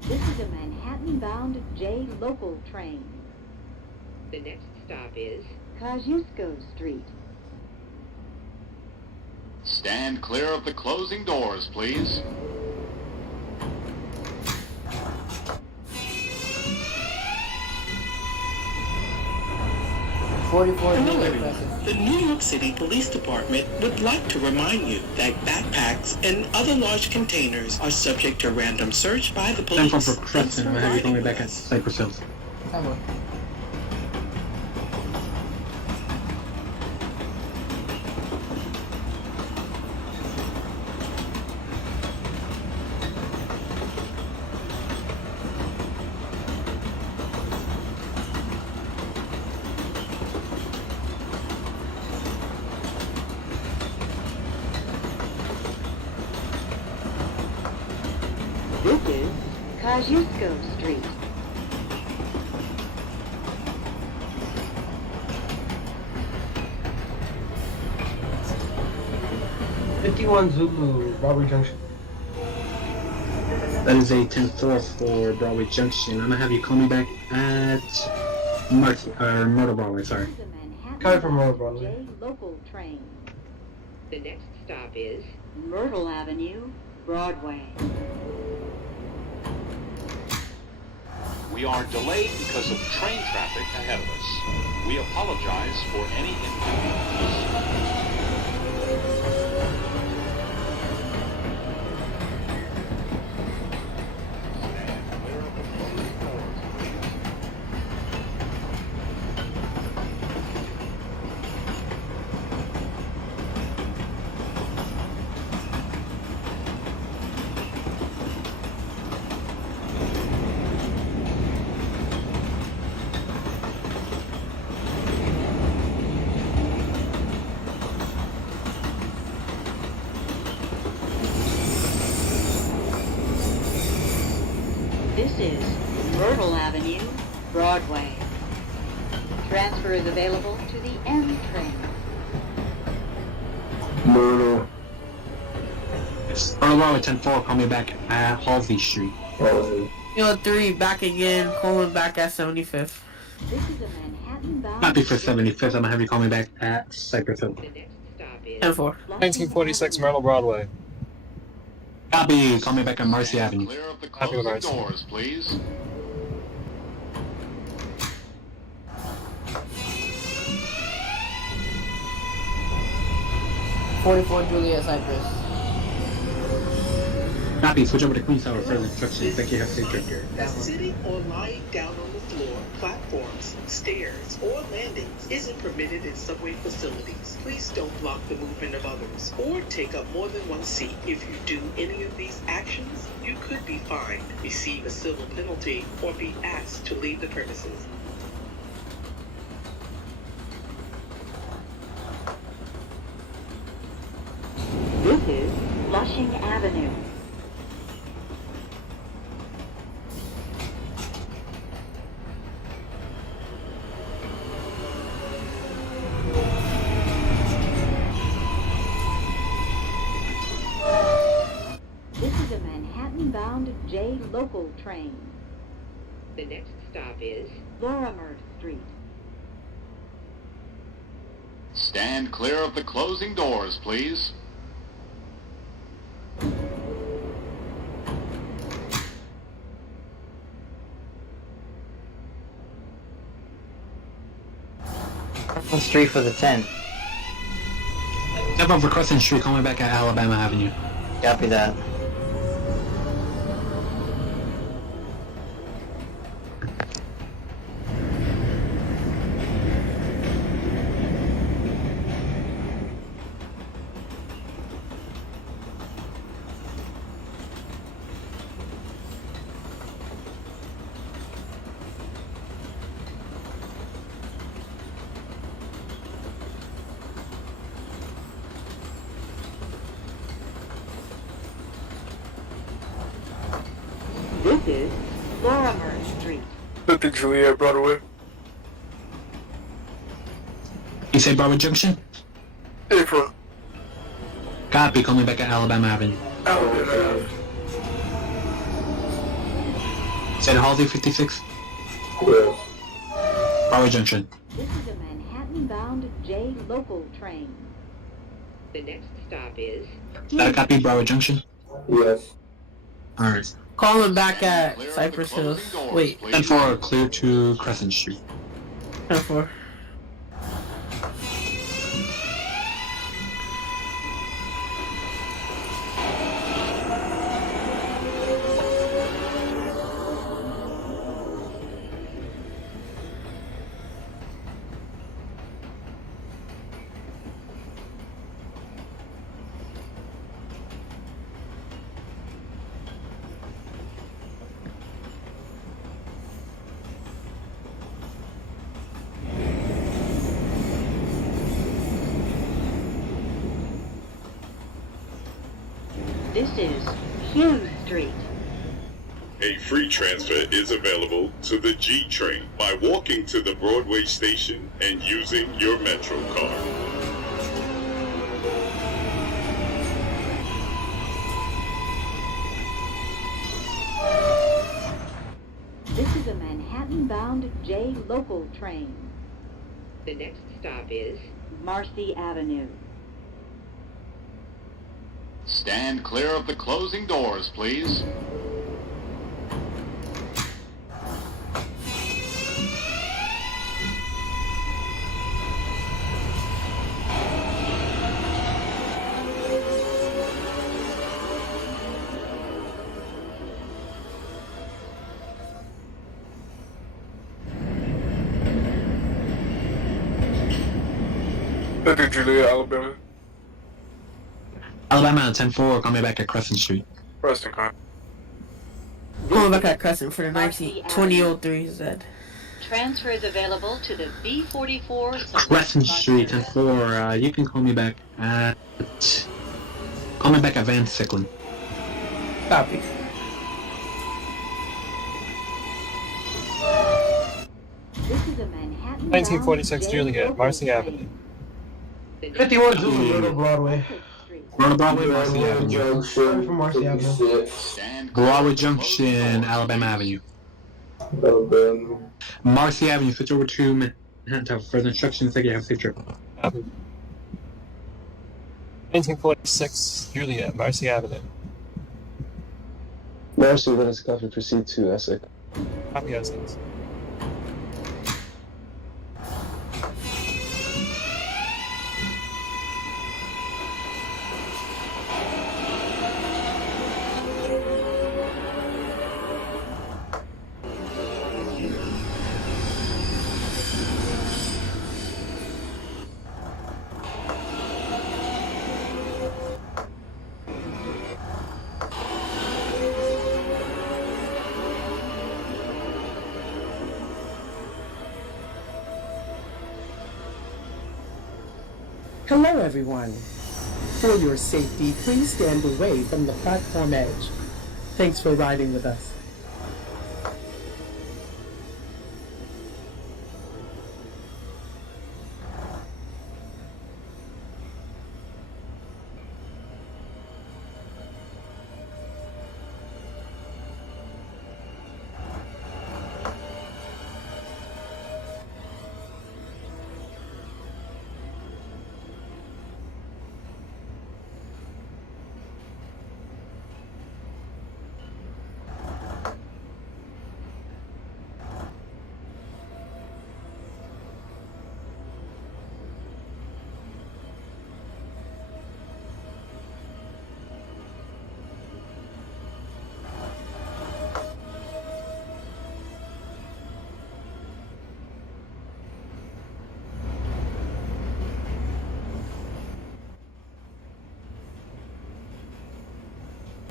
This is a Manhattan-bound J local train. The next stop is Kosciuszko Street. Stand clear of the closing doors, please. Hello everyone. The New York City Police Department would like to remind you that backpacks and other large containers are subject to random search by the police. Then for Crescent, I'm gonna have you call me back at Cypress Hills. This is Kosciuszko Street. Zulu, Broadway Junction. That is a 10-4 for Broadway Junction. I'm gonna have you call me back at Myrtle Broadway, sorry. This is a Manhattan Coming from Myrtle Broadway. J local train. The next stop is Myrtle Avenue, Broadway. We are delayed because of train traffic ahead of us. We apologize for any inconvenience. This is Myrtle Avenue, Broadway. Transfer is available to the M train. Myrtle. Earl 10-4, call me back at Halsey Street. Halsey. 3 back again, calling back at 75th. This is a Manhattan bound. Happy for 75th, I'm gonna have you call me back at Cypress Hill. The next stop is 10-4. 1946 Myrtle Broadway. Copy, call me back at Marcy Avenue. Clear of the Happy with closing Marcy. doors, please. Juliet Cypress. Copy, switch over to Queens Tower for instructions. Thank you, have a safe trip here. Sitting or lying down on the floor, platforms, stairs, or landings isn't permitted in subway facilities. Please don't block the movement of others or take up more than one seat. If you do any of these actions, you could be fined, receive a civil penalty, or be asked to leave the premises. This is Flushing Avenue. This is a Manhattan-bound J local train. The next stop is Lorimer Street. Stand clear of the closing doors, please. On street for the 10. Step over Crescent Street, call me back at Alabama Avenue. Copy that. This is Lorimer Street. 50 Juliet Broadway. You say Broadway Junction? April. Copy, call me back at Alabama Avenue. Alabama. Say the Halsey 56? Yes. Broadway Junction. This is a Manhattan-bound J local train. The next stop is That a copy, Broadway Junction? Yes. Alright. Calling back at Cypress Hills. Wait, 10-4, clear to Crescent Street. 10-4. This is Hume Street. A free transfer is available to the G train by walking to the Broadway station and using your Metro card. This is a Manhattan-bound J local train. The next stop is Marcy Avenue. Stand clear of the closing doors, please. Juliet, Alabama. Alabama 10-4, call me back at Crescent Street. Preston car. Calling back at Crescent for the 2003 Z. Transfer is available to the B44 Crescent Street 10-4, you can call me back at... Call me back at Van Sicklin. Copy. the Manhattan 1946 Juliet, Marcy Avenue. 51 Zulu, Little Broadway. Broadway, Marcy Broadway Avenue. Junction. From Marcy Avenue. 56. Broadway Junction, Alabama Avenue. Alabama. Marcy Avenue, switch over to Manhattan for the instructions. Thank you. Have a safe trip. 1946 Juliet, Marcy Avenue. Marcy, let us copy. Proceed to Essex. Copy Essex. Hello, everyone. For your safety, please stand away from the platform edge. Thanks for riding with us.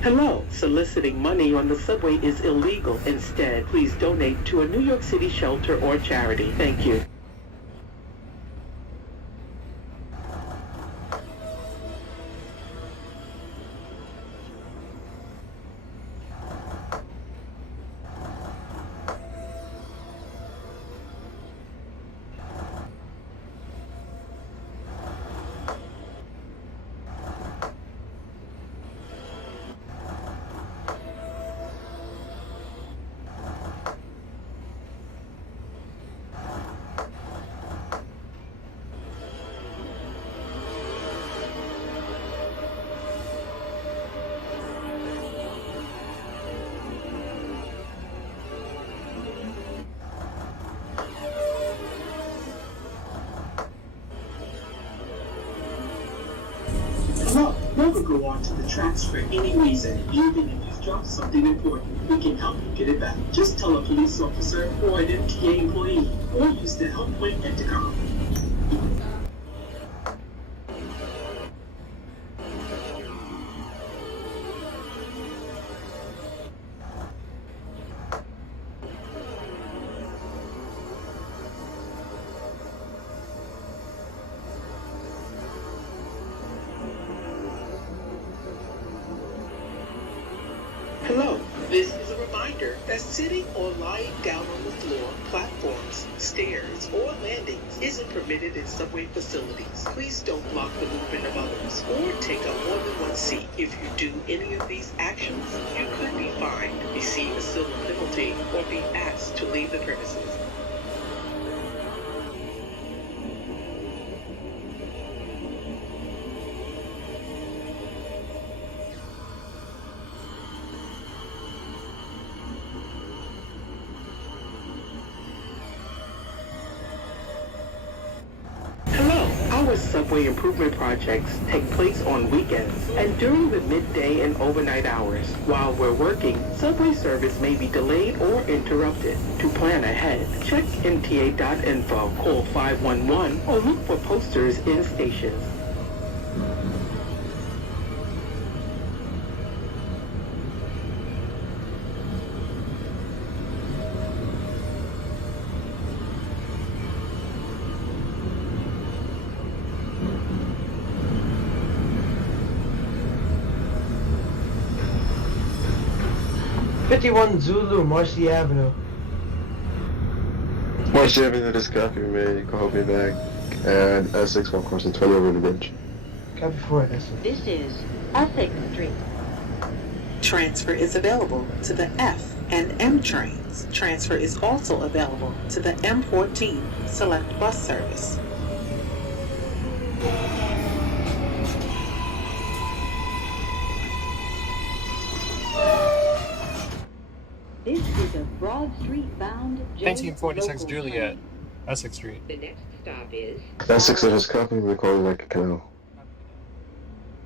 Hello. Soliciting money on the subway is illegal. Instead, please donate to a New York City shelter or charity. Thank you. Look, never go on to the tracks for any reason, even if you've dropped something important. We can help you get it back. Just tell a police officer or an MTA employee, or use the helpline intercom. Hello, this is a reminder that sitting or lying down on the floor, platforms, stairs, or landings isn't permitted in subway facilities. Please don't block the movement of others or take up more than one seat. If you do any of these actions, you could be fined, receive a civil penalty, or be asked to leave the premises. Our subway improvement projects take place on weekends and during the midday and overnight hours. While we're working, subway service may be delayed or interrupted. To plan ahead, check mta.info, call 511, or look for posters in stations. #51 Zulu, Marcy Avenue. Marcy Avenue, this copy, may call me back at Essex, one crossing 20 over the bridge. Copy for it, Essex. This is Essex Street. Transfer is available to the F and M trains. Transfer is also available to the M14 Select Bus Service. This is a Broad Street bound J 1946 local Juliet, train. Essex Street. The next stop is Essex, this copy, may call me back at Canal.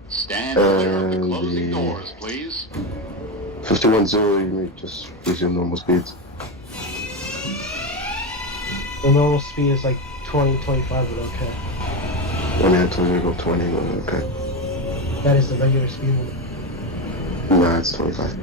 Stand clear of the closing doors, please. 51-0, you may just resume normal speeds. The normal speed is like 20, 25, but okay. I mean, I told you to go 20, but okay. That is the regular speed limit. Nah, it's 25.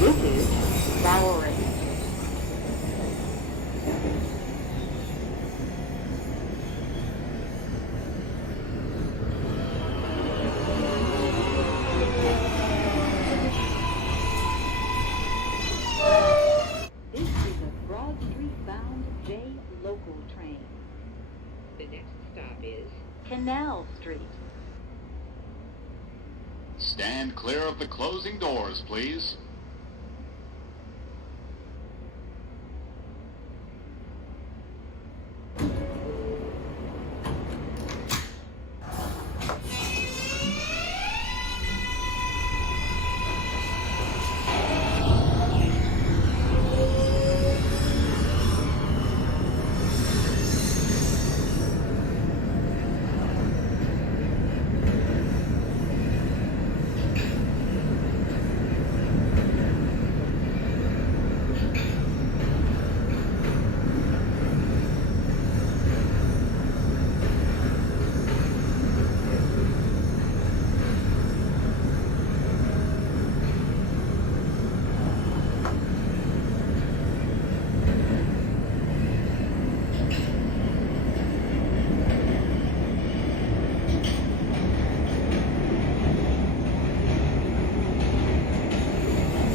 This is Bowery. This is a Broad Street bound J local train. The next stop is Canal Street. Stand clear of the closing doors, please.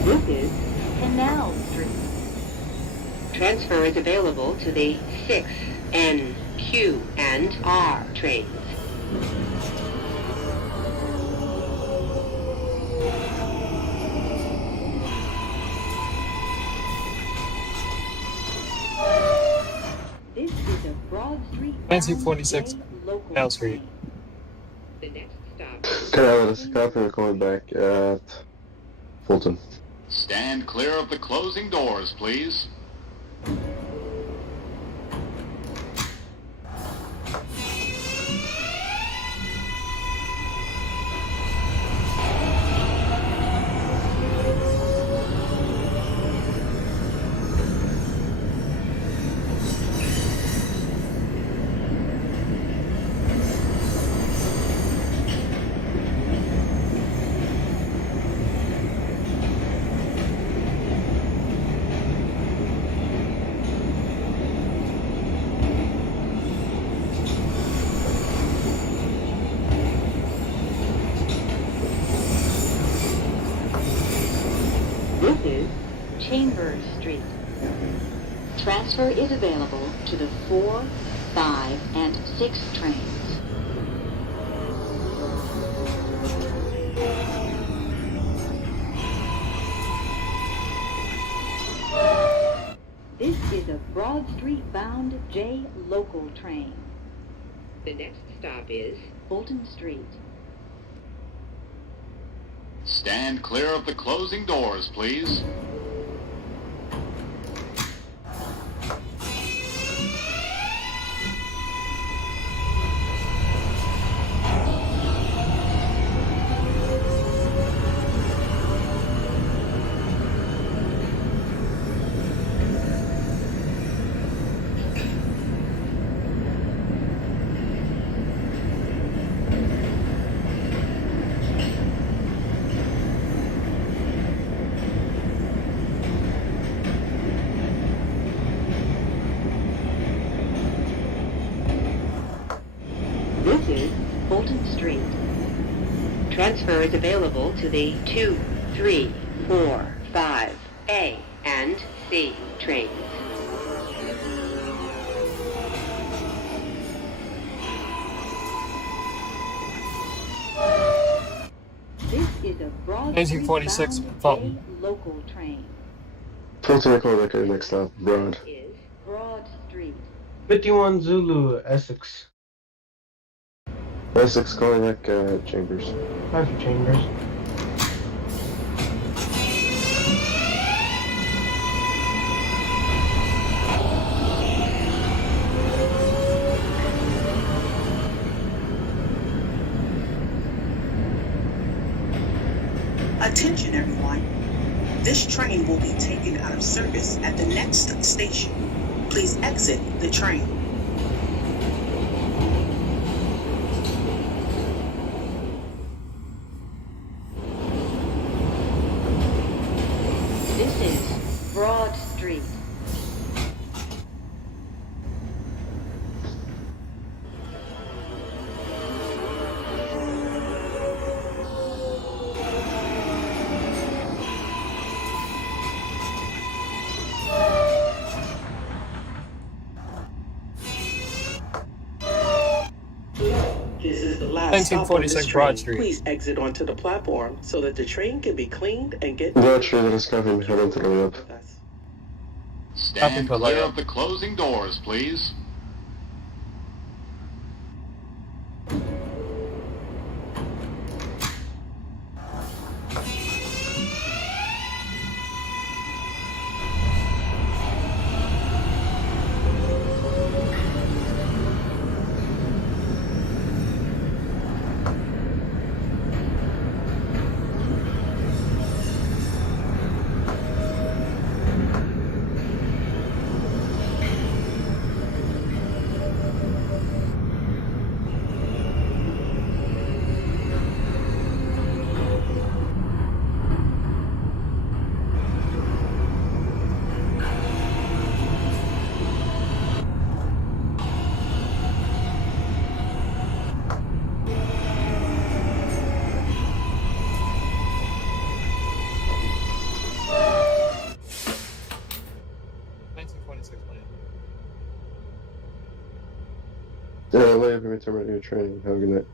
This is Canal Street. Transfer is available to the 6, N, Q, and R trains. This is a Broad Street 1946 local Canal Street. train. The next stop Canal, this copy, may call me back at Fulton. Stand clear of the closing doors, please. This is Chambers Street. Transfer is available to the 4, 5, and 6 trains. This is a Broad Street bound J local train. The next stop is Fulton Street. Stand clear of the closing doors, please. Transfer is available to the 2, 3, 4, 5, A and C trains. This is a Broad 1946 Street Fulton. local train. Fulton, call back at next stop, Broad. Is Broad Street. 51 Zulu, Essex. Essex, calling back Chambers. Roger, Chambers. Attention everyone. This train will be taken out of service at the next station. Please exit the train. This is Broad Street. This is the last stop on this 1946 train. Broad Street. Please exit onto the platform so that the train can be cleaned and get Roger, that is copy. Head on to the way up. with us. Stand for clear layout. of the closing doors, please. Lay up and return to your training. Have a good night.